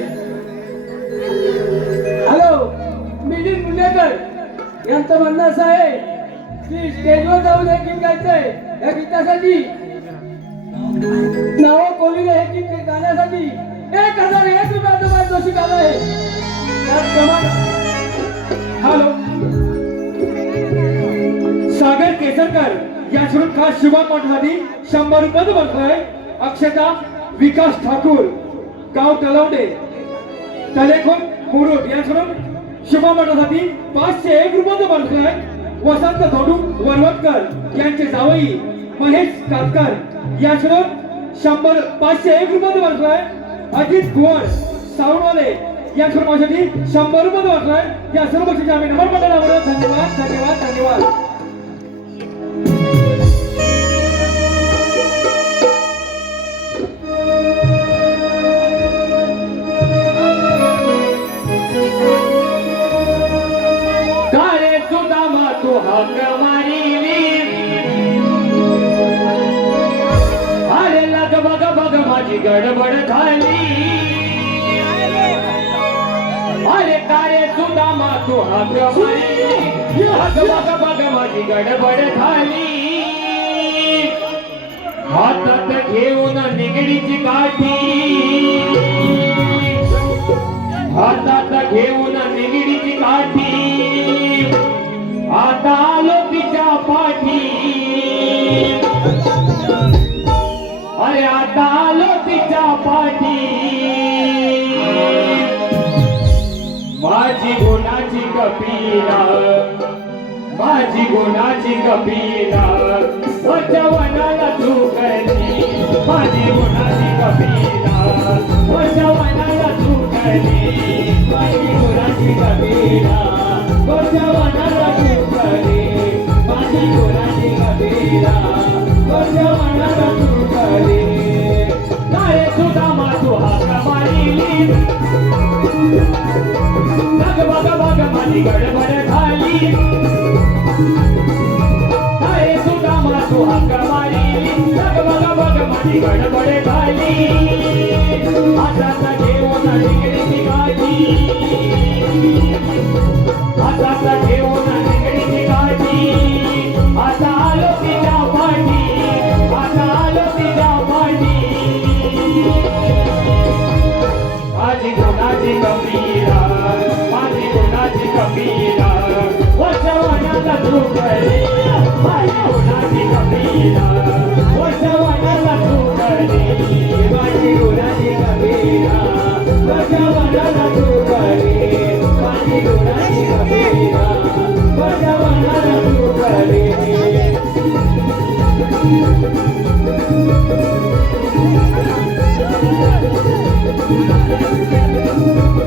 हॅलो मिलिंद मुंडेकर यांचं म्हणणं असं आहे की स्टेजवर जाऊन हे गीत गायचंय. या गीतासाठी नाव कोविले हे गीत गाण्यासाठी 1001 रुपयाचं पारितोषिक आलं आहे. त्याचप्रमाणे हॅलो सागर केसरकर याकडून खास शुभम मठासाठी 100 रुपये बसलाय. अक्षता विकास ठाकूर गाव तलवडे तलेखोन मुरुड याकडून शुभम मठासाठी 501 रुपये बसलाय. वसंत धोडू वरवटकर यांचे जावई महेश कातकर याकडून 501 रुपये बसलाय. अजित कुवर सावणवाले याकडून माझ्यासाठी 100 रुपये बसलाय. या सर्व बक्षिसे आम्ही नंबर मंडळावर धन्यवाद धन्यवाद धन्यवाद. काळे सुदामा तू हाक मारिली अरे लग बग बग माझी गडबड झाली. अरे काळे सुदामा तू हाक मारिली लग बग बग माझी गडबड झाली. हातात घेऊन निगडीची काठी हातात घेऊन निगडीची काठी आता आलो तिच्या पाठी. अरे आता आलो तिच्या पाठी. माझी गुणाची कपिला माझी गुणाची कपिला वचवनाला चुकली. माझी गुणाची कपिला वचवनाला चुकली. माझी गुणाची कपिला वचवनाला चुकली. माझी गुणाची कपिला वचवनाला चुकली. काय सुदामा तू हाक मारिली बग बग बग माझी गडबड झाली. काय सुदामा तू हाक मारिली बग बग बग माझी गडबड झाली. हातात घेऊन निगडीची काठी हातात घेऊन निगडीची काठी आता आलो तिच्या पाठी आता आलो तिच्या पाठी. माझी गुणाची कपिला माझी गुणाची कपिला वचवनाला चुकली. माझी गुणाची कपिला वचवनाला चुकली. माझी गुणाची कपिला वचवनाला चुकली. माझी गुणाची कपिला वचवनाला चुकली. Thank you.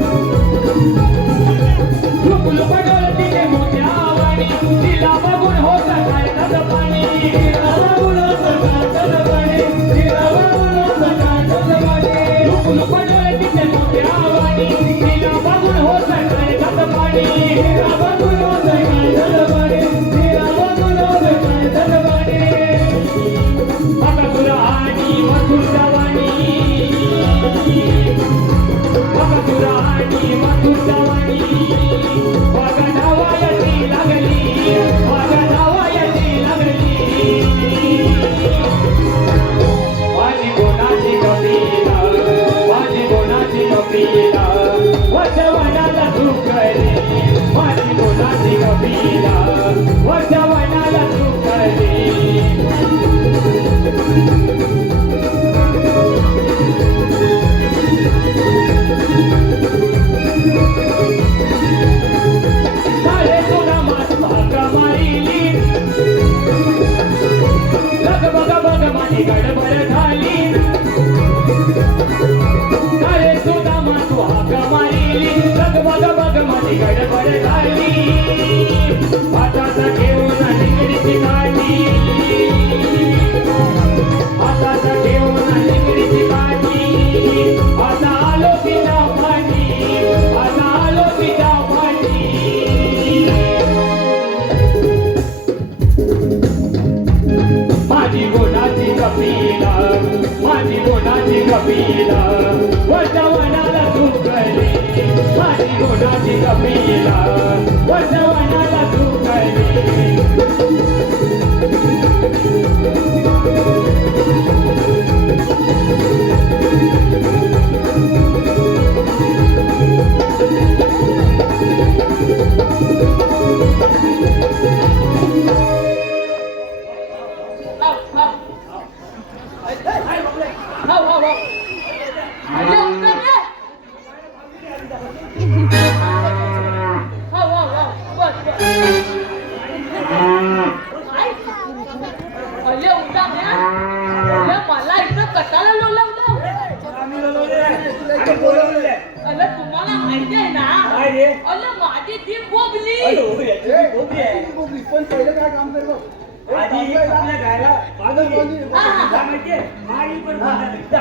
पण पहिलं काय काम कर बघ. आधी आपल्या घराला बांधून घे. काय माहितीये? माळी पण बांधायची. जा.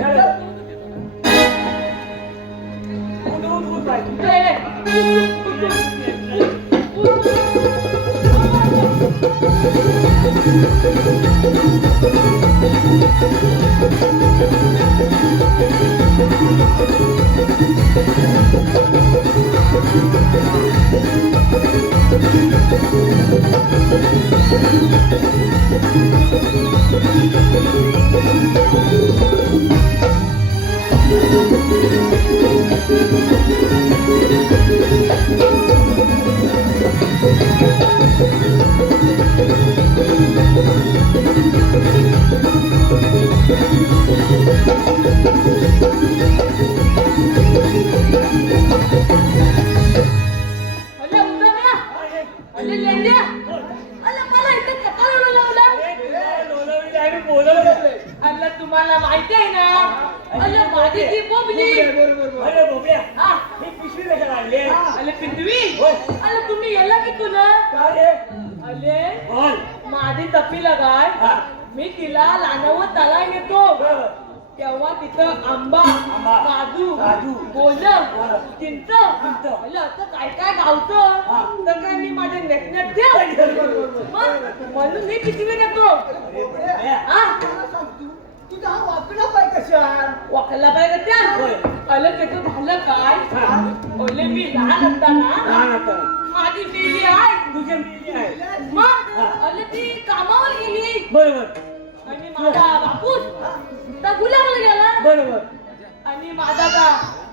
चला. उठ बाई. तुम्हाला माहिती आहे ना अरे माझी ती बोबली अरे बोब्या ही पिशवी कशाला आणली? अरे पिंटवी अरे तुम्ही याला की तुला का रे? अरे बोल. माझी तपी लगाय मी तिला लानवत तला येतो तेव्हा तिथं आंबा काजू बोलम चिंच अरे असं काय काय गावतं तर काय मी माझ्या नेटनेट ठेव म्हणून मी पिशवी नेतो तुझा हा वाकडा पाय कशा वाकला पाहिजे त्या अरे त्याचं झालं काय ओले मी लहान असताना माझी मेली आहे तुझ्या मुली आहे. मग अरे ती कामावर गेली बरोबर आणि माझा बापूस तर गुलामला गेला बरोबर. आणि माझा का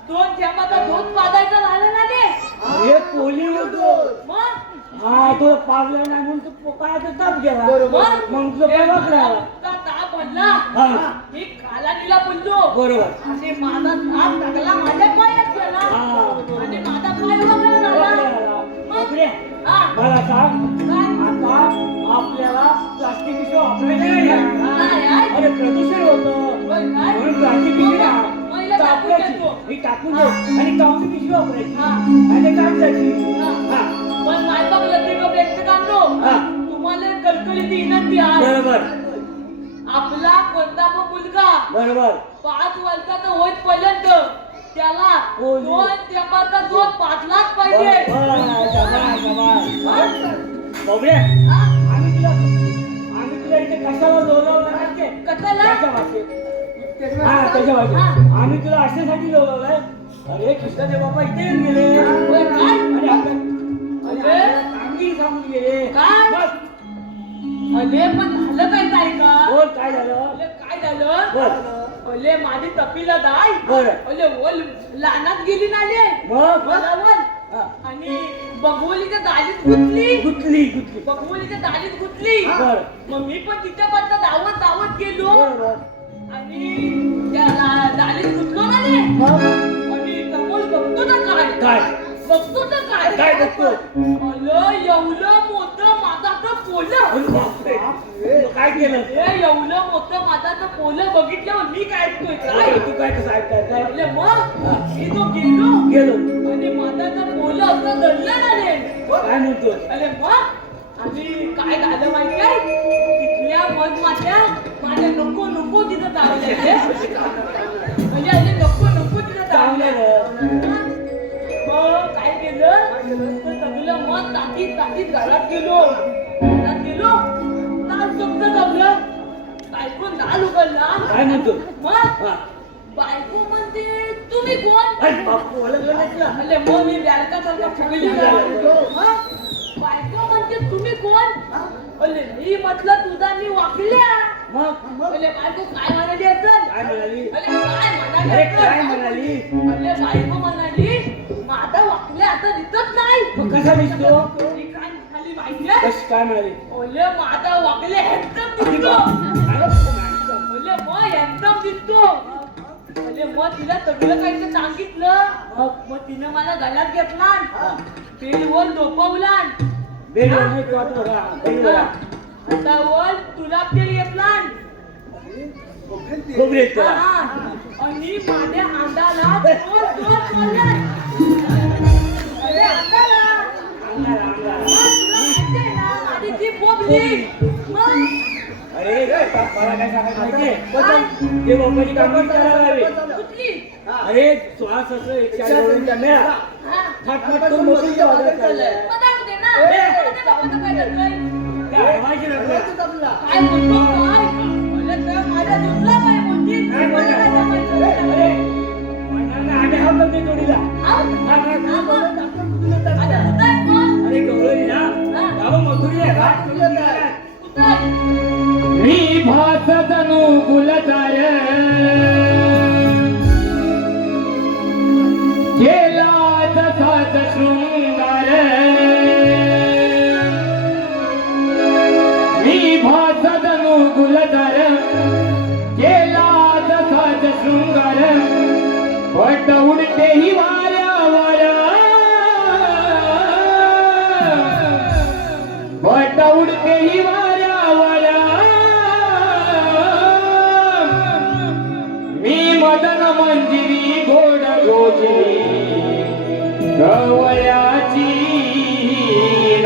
2 थेंबाचा दूध पाजायचा झाला ना ते अरे कोली होतो. मग हा तो पावला नाही म्हणून तो पोकाळाचा ताप गेला. मग मग तुझा पाय वाकडा आला. ताप भरला हा मी कालानीला बोललो बरोबर. आणि माझा ताप टाकला माझ्या पायात गेला आणि माझा पाय वगैरे झाला बापरे. हा मला सांग काय आता आपल्याला प्लास्टिक पिशवी वापरायची नाही आहे. काय आहे? अरे प्रदूषण होतं होय काय? म्हणून प्लास्टिक पिशवी महिला टाकून टाकायची. देतो. ही टाकून दे आणि कापडी पिशवी वापरायची हा. आणि टाकायची. हा. हा पण नाही बघलं ते का व्यक्त काढलो हा. तुम्हाला कलकल ती विनंती आहे बरोबर आपला कोणता पण मुलगा बरोबर 5 वर्षाचा होईपर्यंत त्याला हो, 2 चपाचा 2 पाटलाच पाहिजे बाबरे हा? आम्ही तुला इथे कशाला बोलवलं माहिती आहे? कशाला? त्याच्या भाषेत. हा त्याच्या भाषेत आम्ही तुला अशासाठी बोलवलंय अरे कृष्णाचे बाबा इथे येऊन गेले होय, काय? आणि आपल्या कामगिरी सांगून गेले काय? बस. अले पण झालं काय का बोल काय झालं अले काय झालं बोल अले माझी तपीला दाय बरं. अले ओल लानात गेली नाले मग बरोबर हा. आणि बघवलीच्या दालीत गुतली गुतली बघवलीच्या दालीत गुतली बरं. मग मी पण तिच्यापर्यंत धावत गेलो बरोबर. आणि त्या दालीत गुतलो ना रे मग आणि समोर बघतो ना काय? बघतो ना काय बघतो? अलं एवढं मोठं माझाचं पोलं अरे बापरे. तू काय केलं एवढं मोठं माझाचं पोलं बघितल्यावर मी काय ऐकतोय काय तू काय कसं ऐकताय अरे मग मी तो गेलो गेलो आणि माझाचं पोलं असं दडलं ना रे काय म्हणतो अरे मग आणि काय झालं माहिती आहे तिथल्या मधमाशा माझ्या नको नको तिथं चावल्या म्हणजे असे नको तिथं चावल्या मग काय केलं तर सगळं मग ताकीत घरात गेलो तास फक्त जमलं बायको दाल उघडला काय म्हणतो मग हा. बायको म्हणते तुम्ही कोण अरे बापू ओळखलं नाही तुला अरे मग मी बँकासारखा फुगली बायको म्हणते तुम्ही कोण अरे मी म्हटलं तुझा मी वाकल्या मग अरे बायको काय म्हणाली असेल काय म्हणाली अरे काय अरे काय म्हणाली म्हणाली अरे बायको म्हणाली माझा वाकल्या आता दिसत नाही मग कसा दिसतो ती काय म्हणाली माहितीये कशी काय म्हणाली ओले माझा वाकले एकदम दिसतो ओले मग एकदम दिसतो ओले मग तिला सगळं काही ते सांगितलं मग तिने मला गळ्यात घेतला बेडवर झोपवला बेडवर नाही तो आता बेडवर आता वर तुला तेल घेतला खोबरे त्याला आणि माझ्या अंगाला जोर मारला अरे अंगाला माझी जीभ बोबली मग अरे मला काय सांगायचं माहितीये ते बाबाची कामगिरी करायला हवी कुठली अरे श्वास असं 140 मेळा थाटमाट करून बसून त्या वाजवत चाललंय. पदार्थ दे ना पदार्थ काय करतोय काय हवायची नव्हती. काय बोलतो काय मला तर माझ्या दुसरा काय बोलती काय बोलणार? मला काय जमायचं? अरे म्हणणार ना आम्ही आहोत ना ते जोडीला आऊ? हा, हा, हा. आता उतर मग. अरे गवळी ना गाव मथुरी आहे का उतर. मी भात जणू गुलजार केला तसाच शृंगार मी भात जणू गुलजार केला तसाच शृंगार पट उडतेही वाऱ्यावर पट उडतेही वाऱ्यावर मी मदन मंजिरी गोड गोजी गवयाची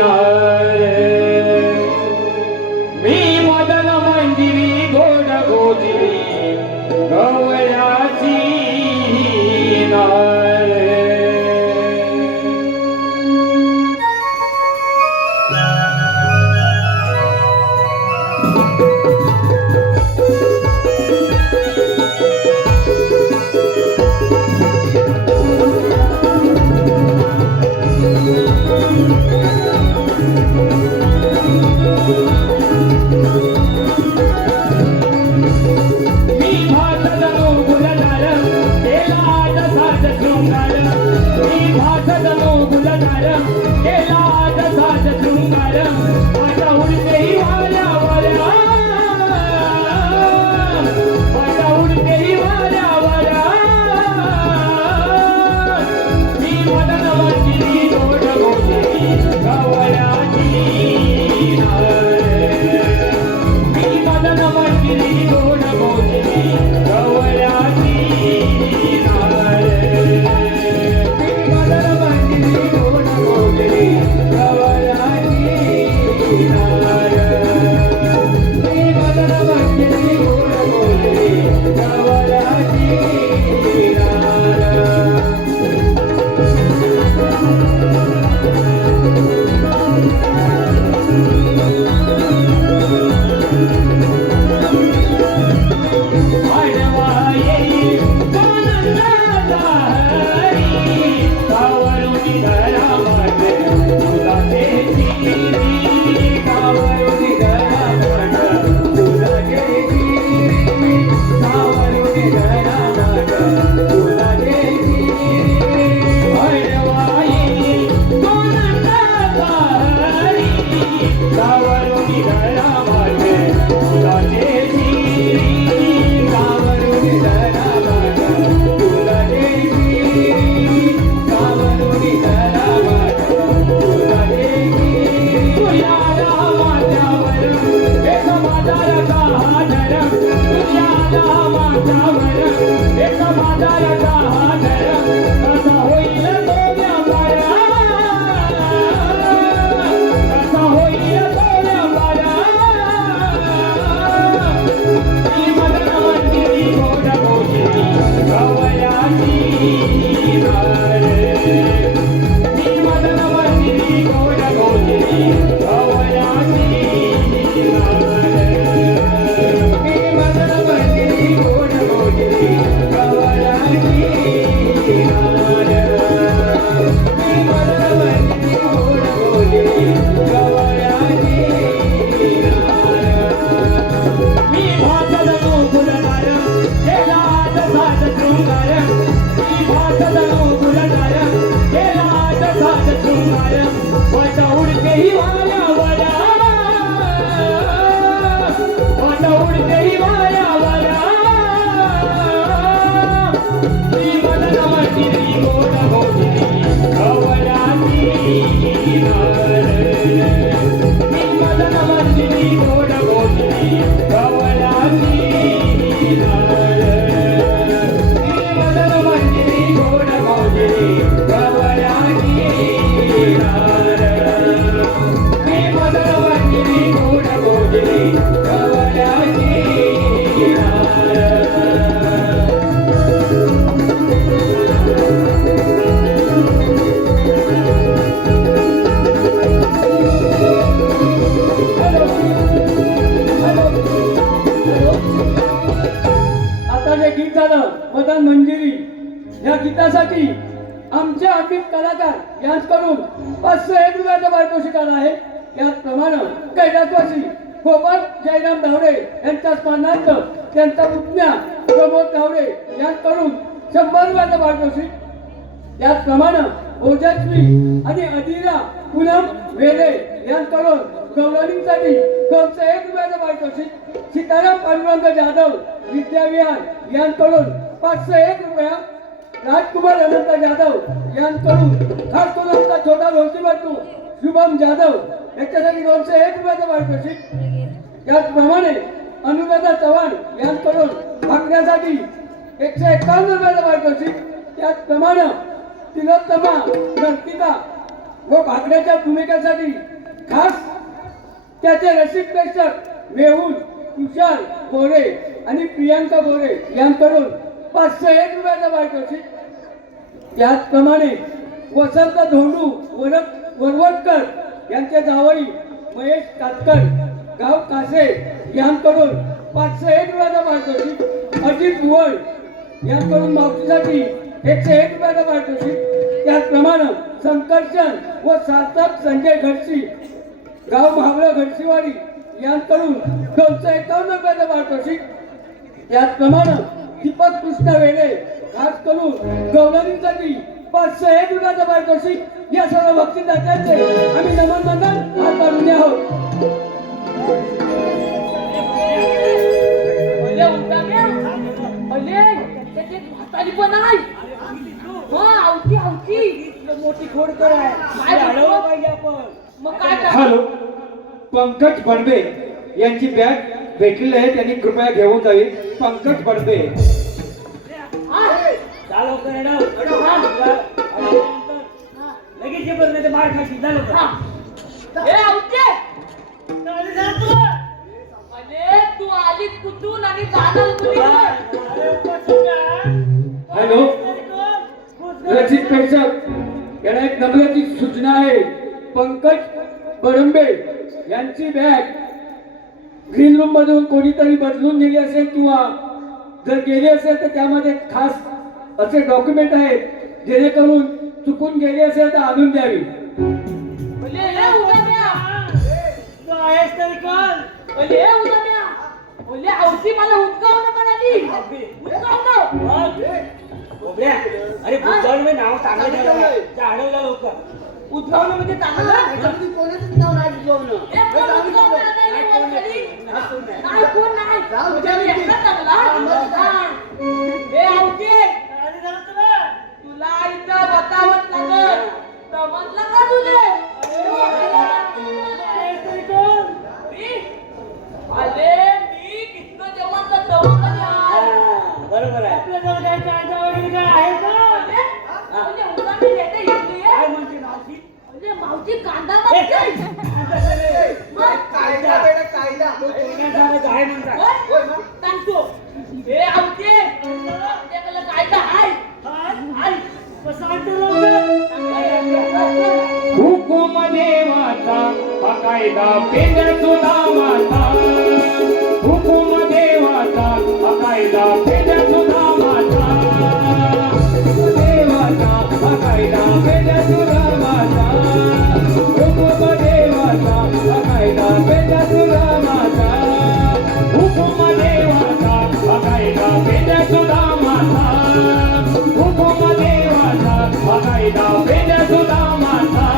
नार मी मदन मंजिरी गोड गोजी गवयाची नार मी भात जणू गुलजार केला तसाच शृंगार मी भात जणू गुलजार केला तसाच शृंगार आता उडतेही वाऱ्यावर आता उडतेही वाऱ्यावर मी मदन मंजिरी गोड गोजी गवळ्याची नार मी मदन मंजिरी गोड गोजी गवळ्याची नार मी मदन मंजिरी गोड गोजी गवळ्याची नार वाऱ्याचा हा झरा कसा होईल तोड्या वाऱ्या कसा होईल तोड्या वाऱ्या मी मदन मंदिरी गोड गोजिरी गवयाची नार मी मदन मंदिरी गोड गोजिरी गवयाची नार मी मदन मंदिरी गोड गोजिरी गवयाची नार मी मदन मंदिरी गोड गोजिरी गवयाची नार मी भातदनु गुणगार केला आज साज शृंगार मी भातदनु गुणगार केला आज साज शृंगार वाट उडते ही वाया वाया वाट उडते ही वाया वाया मी मदन मंदिरी गोड गोजिरी गवयाची नार मी मदन मंदिरी गोड गोजिरी गवयाची नार मी मदन मंदिरी गोड गोजिरी गवयाची नार मी मदन मंदिरी गोड गोजिरी गवयाची नार आता जे गीत झालं मदन मंजिरी या गीतासाठी आमचे आर्थिक कलाकार यांच्याकडून 501 रुपयाचा पारितोषिक आला आहे. याचप्रमाणे कैलासवासी गोपाळ जयराम धावडे यांच्या स्मरणार्थ त्यांचा पुतण्या प्रमोद धावडे यांच्याकडून 100 रुपयाचा पारितोषिक. त्याचप्रमाणे ओजस्वी आणि अदिरा पूनम वेले यांच्याकडून गौरवणीसाठी 201 रुपयाचा पारितोषिक. सीताराम पांडुरंग जाधव विद्याविहार यांच्याकडून 501 रुपया. राजकुमार अनंत जाधव यांच्याकडून खास करून आमचा छोटा भोवतीपट्टू शुभम जाधव याच्यासाठी 201 रुपयाचा पारितोषिक. त्याचप्रमाणे अनुराधा चव्हाण यांच्याकडून भाकण्यासाठी 151 रुपयाचा पारितोषिक. त्याचप्रमाणे तिलोत्तमा नर्तिका व भाकऱ्याच्या भूमिकेसाठी खास त्याचे रसिक प्रेक्षक मेहुल तुषार गोरे आणि प्रियांका गोरे यांच्याकडून 501 रुपयाचा पारितोषिक. त्याचप्रमाणे वसंत धोंडू वरवटकर यांचे जावई महेश कातकर गाव कासे यांच्याकडून 501 रुपयाचा पारितोषिक. अजित बुवळ यांच्याकडून मावशीसाठी 101 रुपयाचा पारितोषिक. त्याचप्रमाणे संकर्षण व सार्थक संजय घडशी गाव महाबळ घडशीवाडी यांच्याकडून 251 रुपयाचा पारितोषिक. त्याचप्रमाणे दीपक कृष्ण वेळे खास करून गौरवणीसाठी 501 रुपयाचा पारितोषिक. या सर्व भक्तीदात्यांचे आम्ही नमन मंडळ हात पाडून आहोत. अले उताम्या अले त्याचे म्हातारी पण आहे. हा आवती आवती मोठी खोडकर आहे. काय झालं पाहिजे आपण मग काय करा? हॅलो, पंकज बडबे यांची बॅग भेटलेली आहे, त्यांनी कृपया घेऊन जावी. पंकज बडबे. चालव लगेच जे बघ नाही मार खाशी झालं ए आवते अरे तू आलीस कुठून आणि जाणार कुठे? हॅलो, रसिक प्रेक्षक यांना एक नम्रची सूचना आहे. पंकज बडंबे यांची बॅग ग्रीन रूम मधून कोणीतरी बदलून नेली असेल किंवा जर गेली असेल तर त्यामध्ये खास असे डॉक्युमेंट आहेत जेणेकरून चुकून गेली असेल तर आणून द्यावी. अले हे उदाम्या आहेस तरी कोण अले हे उदाम्या अले आवती मला उचकावणं म्हणाली. उचकावणं बोबड्या, अरे बुद्धावर मी नाव चांगलं ठेवलं अडवलं लोक उचकावणं म्हणजे चांगलं. ह्याच्यामध्ये कोणाचंच नाव नाही लिहिलं. ए, कोण उचकावणं नाही वरखाली? नाही कोण नाही राव, म्हणजे मी एकटा चांगला. हा. ए आवते तुला इथं बतावत लागल समजलं का तुझे? अरे मी कितकं जेवण तर बरोबर आहे. आपल्या जवळ काय कायदा बेटा कायदा काय म्हणतात होय ना? सांगतो हे आवते आपल्याकडे कायदा आहे हाय कसं आणतो हुकुम देवाचा हा कायदा पेंड्याचो नावाचा हुकुम देवाचा हा कायदा पेंड्याचो नावाचा देवाचा हा कायदा पेंड्याचो नावाचा हुकुम देवाचा हा कायदा पेंड्याचो नावाचा हुकुम देवाचा हा कायदा पेंड्याचो नावाचा हुकुम देवाचा हा कायदा पेंड्याचो नावाचा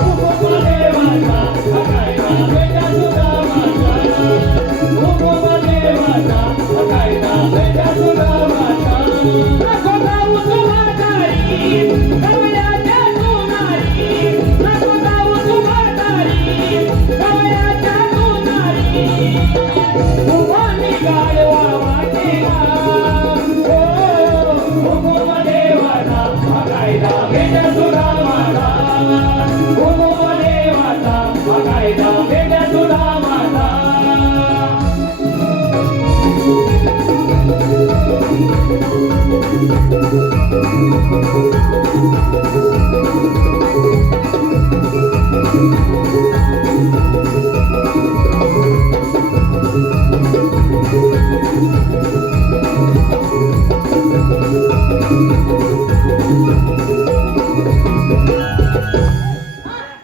हुकुम देवाचा हा कायदा पेंड्याचो नावाचा हुकुम देवाचा हा कायदा पेंड्याचो नावाचा नको जाऊ तुम्हारी कवयाच्या सोनारी नको जाऊ तुम्हारी कवयाच्या सोनारी तुम्हानी गाडवा वाटेला हुकुम देवाचा हा कायदा पेंड्याचो नावाचा हुकुम देवाचा हा कायदा पेंड्याचो नावाचा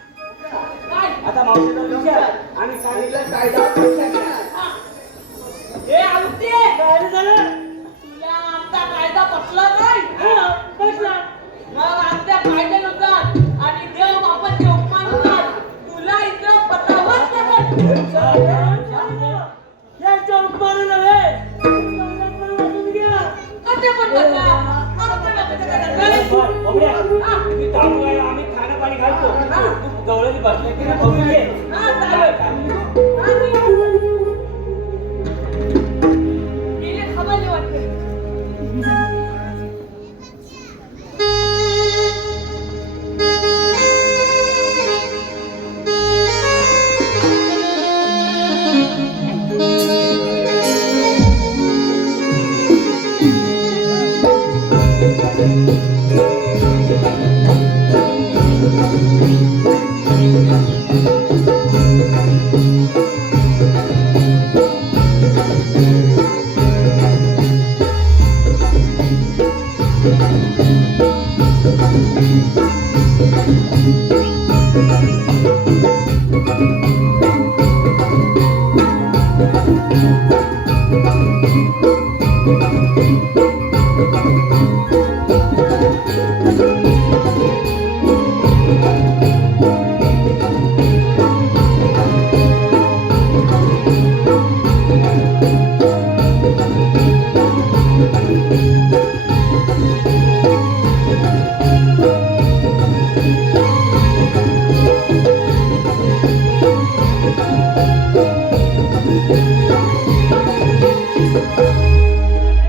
आता मावशीला विचार आणि सांगितलं कायदा हे आवते काय झालं तुला आमचा कायदा पटला नाही बसला मग आमच्या कायद्यानुसार आणि देव बापाच्या हुकमानुसार तुला इथं पतावत यांच्या उपमानं नव्हे वाचून घ्या कसे पण तुम्ही तांदूळ आहे, आम्ही खाणं पाणी घालतो तू गवळणी बसले की नाही बघून घे खबर वाटते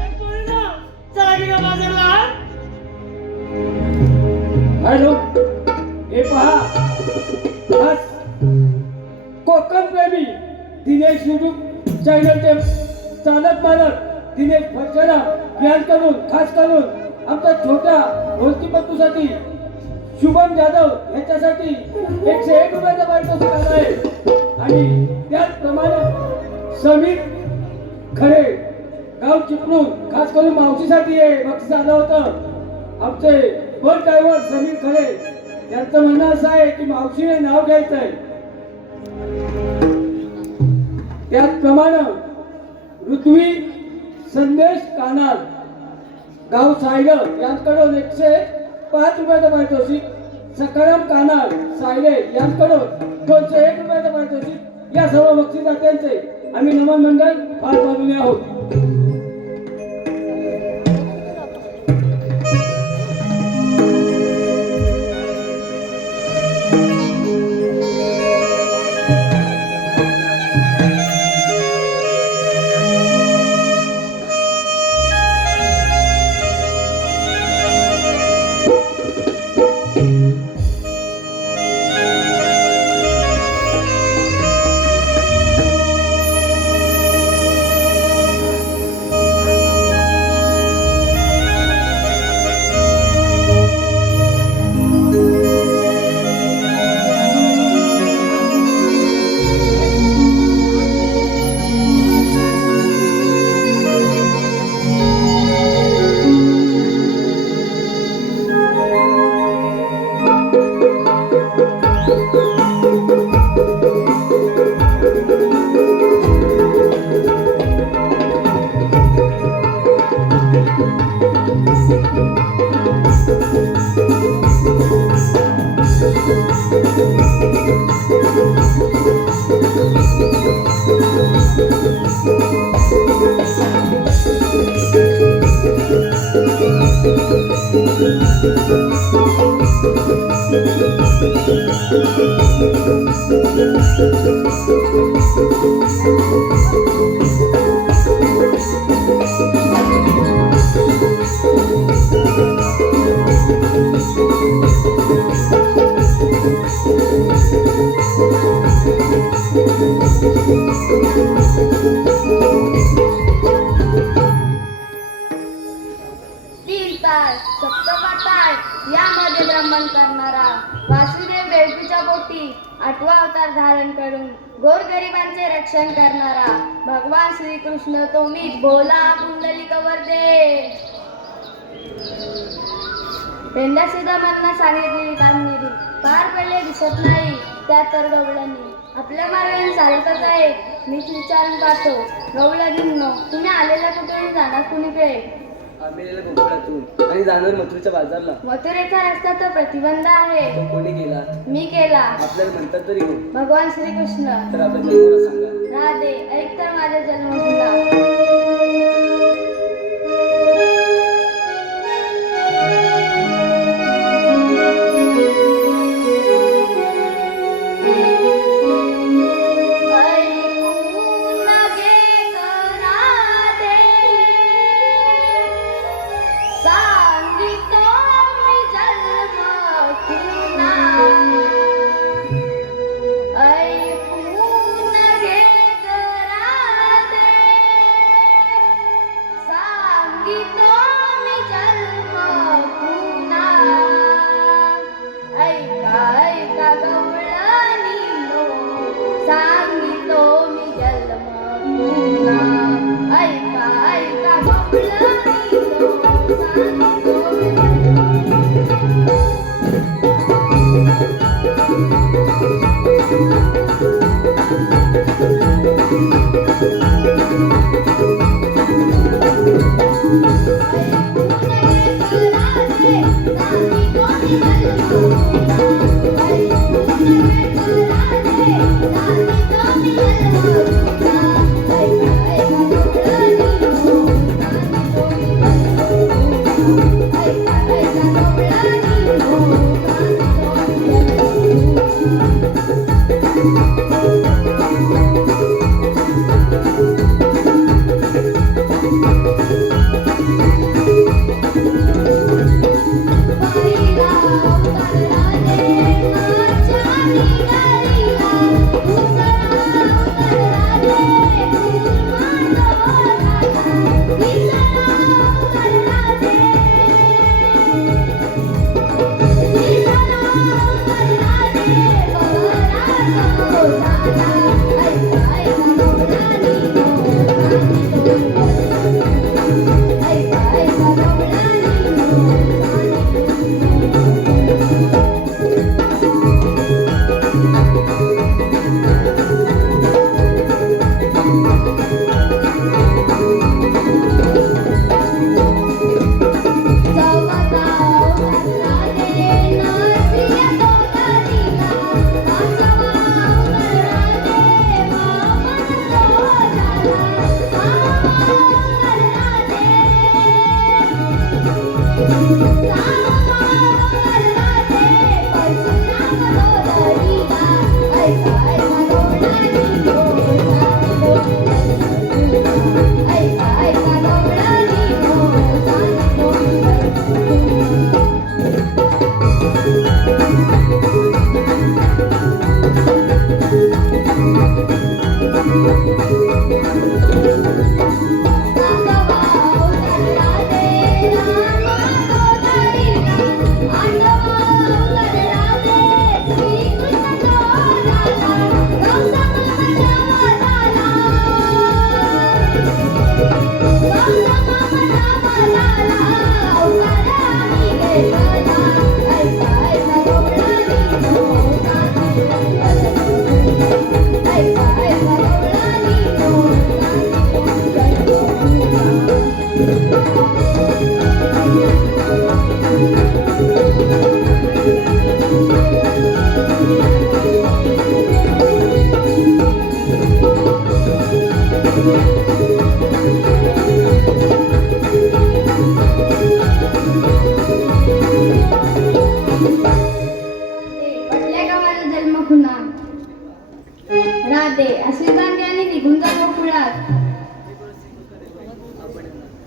चला की बाजारला हॅलो हे पहा आज कोकण प्रेमी दिनेश युट्यूब चॅनलचे चालक मालक दिनेश फडचणा यांकडून खास करून आमच्या छोट्या गोष्टीपत्तूसाठी शुभम जाधव यांच्यासाठी 101 रुपयाचा पारितोषिक आला आहे आणि त्याचप्रमाणे समीर खरे गाव चिपळूण खास करून मावशीसाठी हे बक्षीस आलं होतं आमचे बस ड्रायव्हर समीर खरे यांचं म्हणणं असं आहे की मावशीने नाव घ्यायचं आहे त्याचप्रमाणे ऋत्वी संदेश कानाल गाव सायले यांकडून 105 रुपयाचं पारितोषिक सकाराम कानाल सायले यांकडून 201 रुपयाचं पारितोषिक या सर्व बक्षिसात्यांचे आम्ही नमन मंडळ पार पाडले आहोत तीन ताल सप्तपाताळ यामध्ये ब्रह्मण करणारा वासुदेव देवकीच्या पोटी आठवा अवतार धारण करून गोरगरिबांचे रक्षण करणारा भगवान श्रीकृष्ण तो मीच भोला पुंडलिक वरदे. पेंडा सुदामांना सांगितलेली कामगिरी पार पडले दिसत नाही त्या तर गवळणी आपल्या मार्गाने चालतच आहे. मीच विचारून पाहतो गवळणींनो, तुम्ही आलेल्या कुठे जाणार कुणीकडे? आम्ही गेलो गोकुळातून आणि जाणार मथुरेच्या बाजारला. मथुरेचा रस्ता तर प्रतिबंध आहे. तो कोणी गेला? मी केला. आपल्याला म्हणतात तरी हो. भगवान श्रीकृष्ण. तर आपल्या जन्माला सांगा. राधे ऐक तर माझ्या जन्मभूमीला.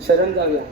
शरण जाऊया.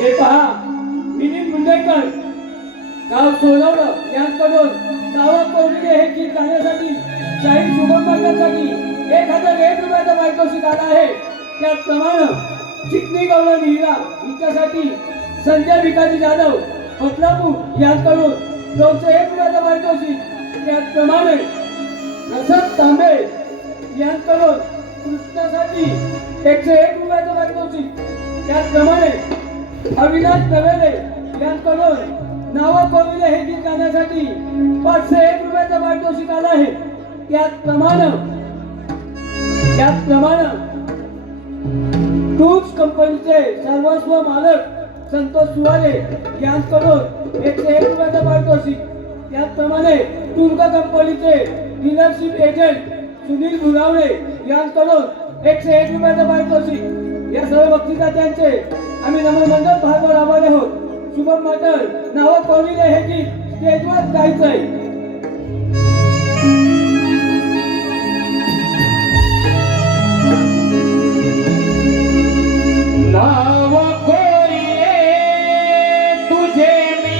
हे पहा, मिलिंद मुंडेकर गाव सोनवलं यांकडून दावा कोरलेले हे गीत गाण्यासाठी शाहीर शुभम पाटलांसाठी 1001 रुपयाचा पारितोषिक आला आहे. त्याचप्रमाणे चिकनी गौरव निहिरा हिच्यासाठी संजय भिकाजी जाधव बदलापूर यांकडून 201 रुपयाचा पारितोषिक. त्याचप्रमाणे रसद तांबे यांकडून कृष्णासाठी 101 रुपयाचा पारितोषिक. त्याचप्रमाणे अविनाश नवेले यांकडून नावा कोविले हे गीत गाण्यासाठी 501 रुपयाचा पारितोषिक आला आहे. त्याचप्रमाणे टूल्स कंपनीचे सर्वस्व मालक संतोष सुवाले यांकडून 101 रुपयाचा पारितोषिक. त्याचप्रमाणे टुर्का कंपनीचे डीलरशिप एजंट सुनील गुरावणे यांकडून 101 रुपयाचा पारितोषिक. या सर्व बक्षिसात्यांचे आम्ही नमनमंडळ भागवर आभारी आहोत. शुभम माटल नाव कोविले हे गीत स्टेजवर गायचंय. नाव कोरिले तुझे मी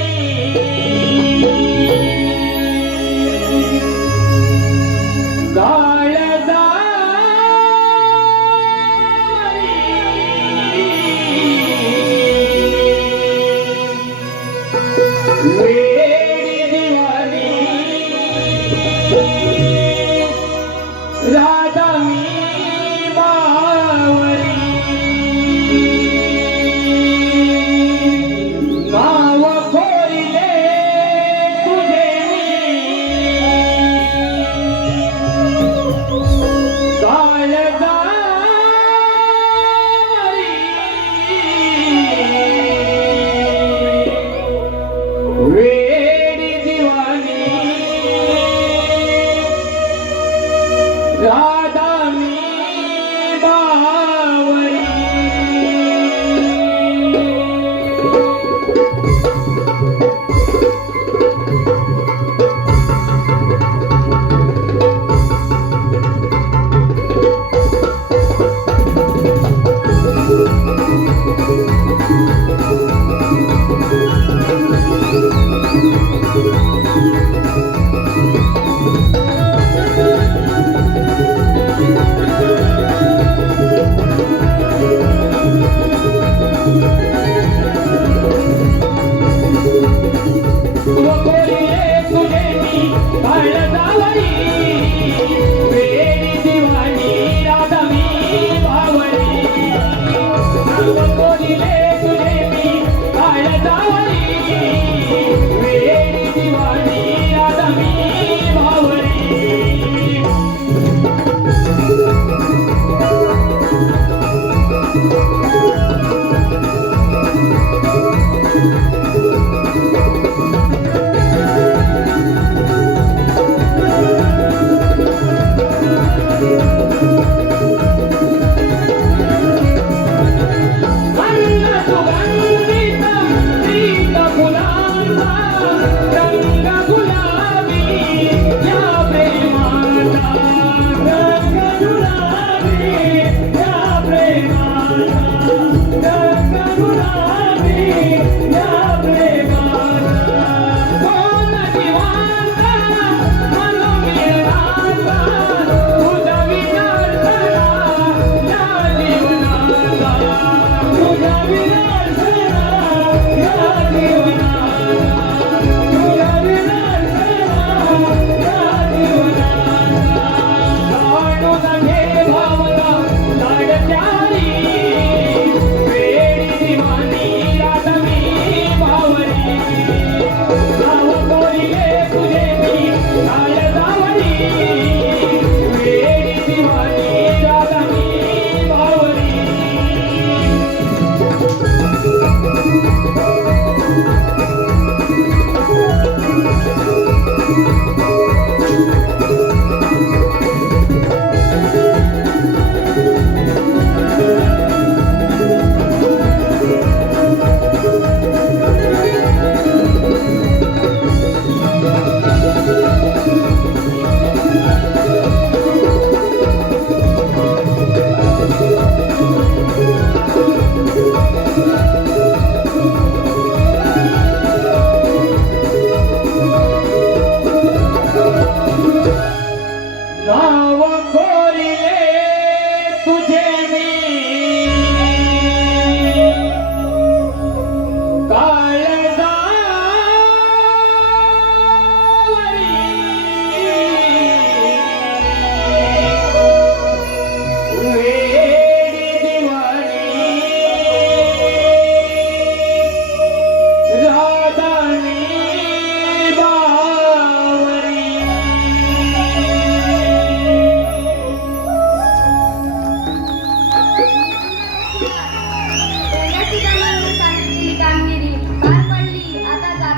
काळजारी वेडी दिवाणी राधा मी बावरी नाव कोरिले तुझे काळजारी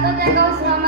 जातो त्या गाव श्रम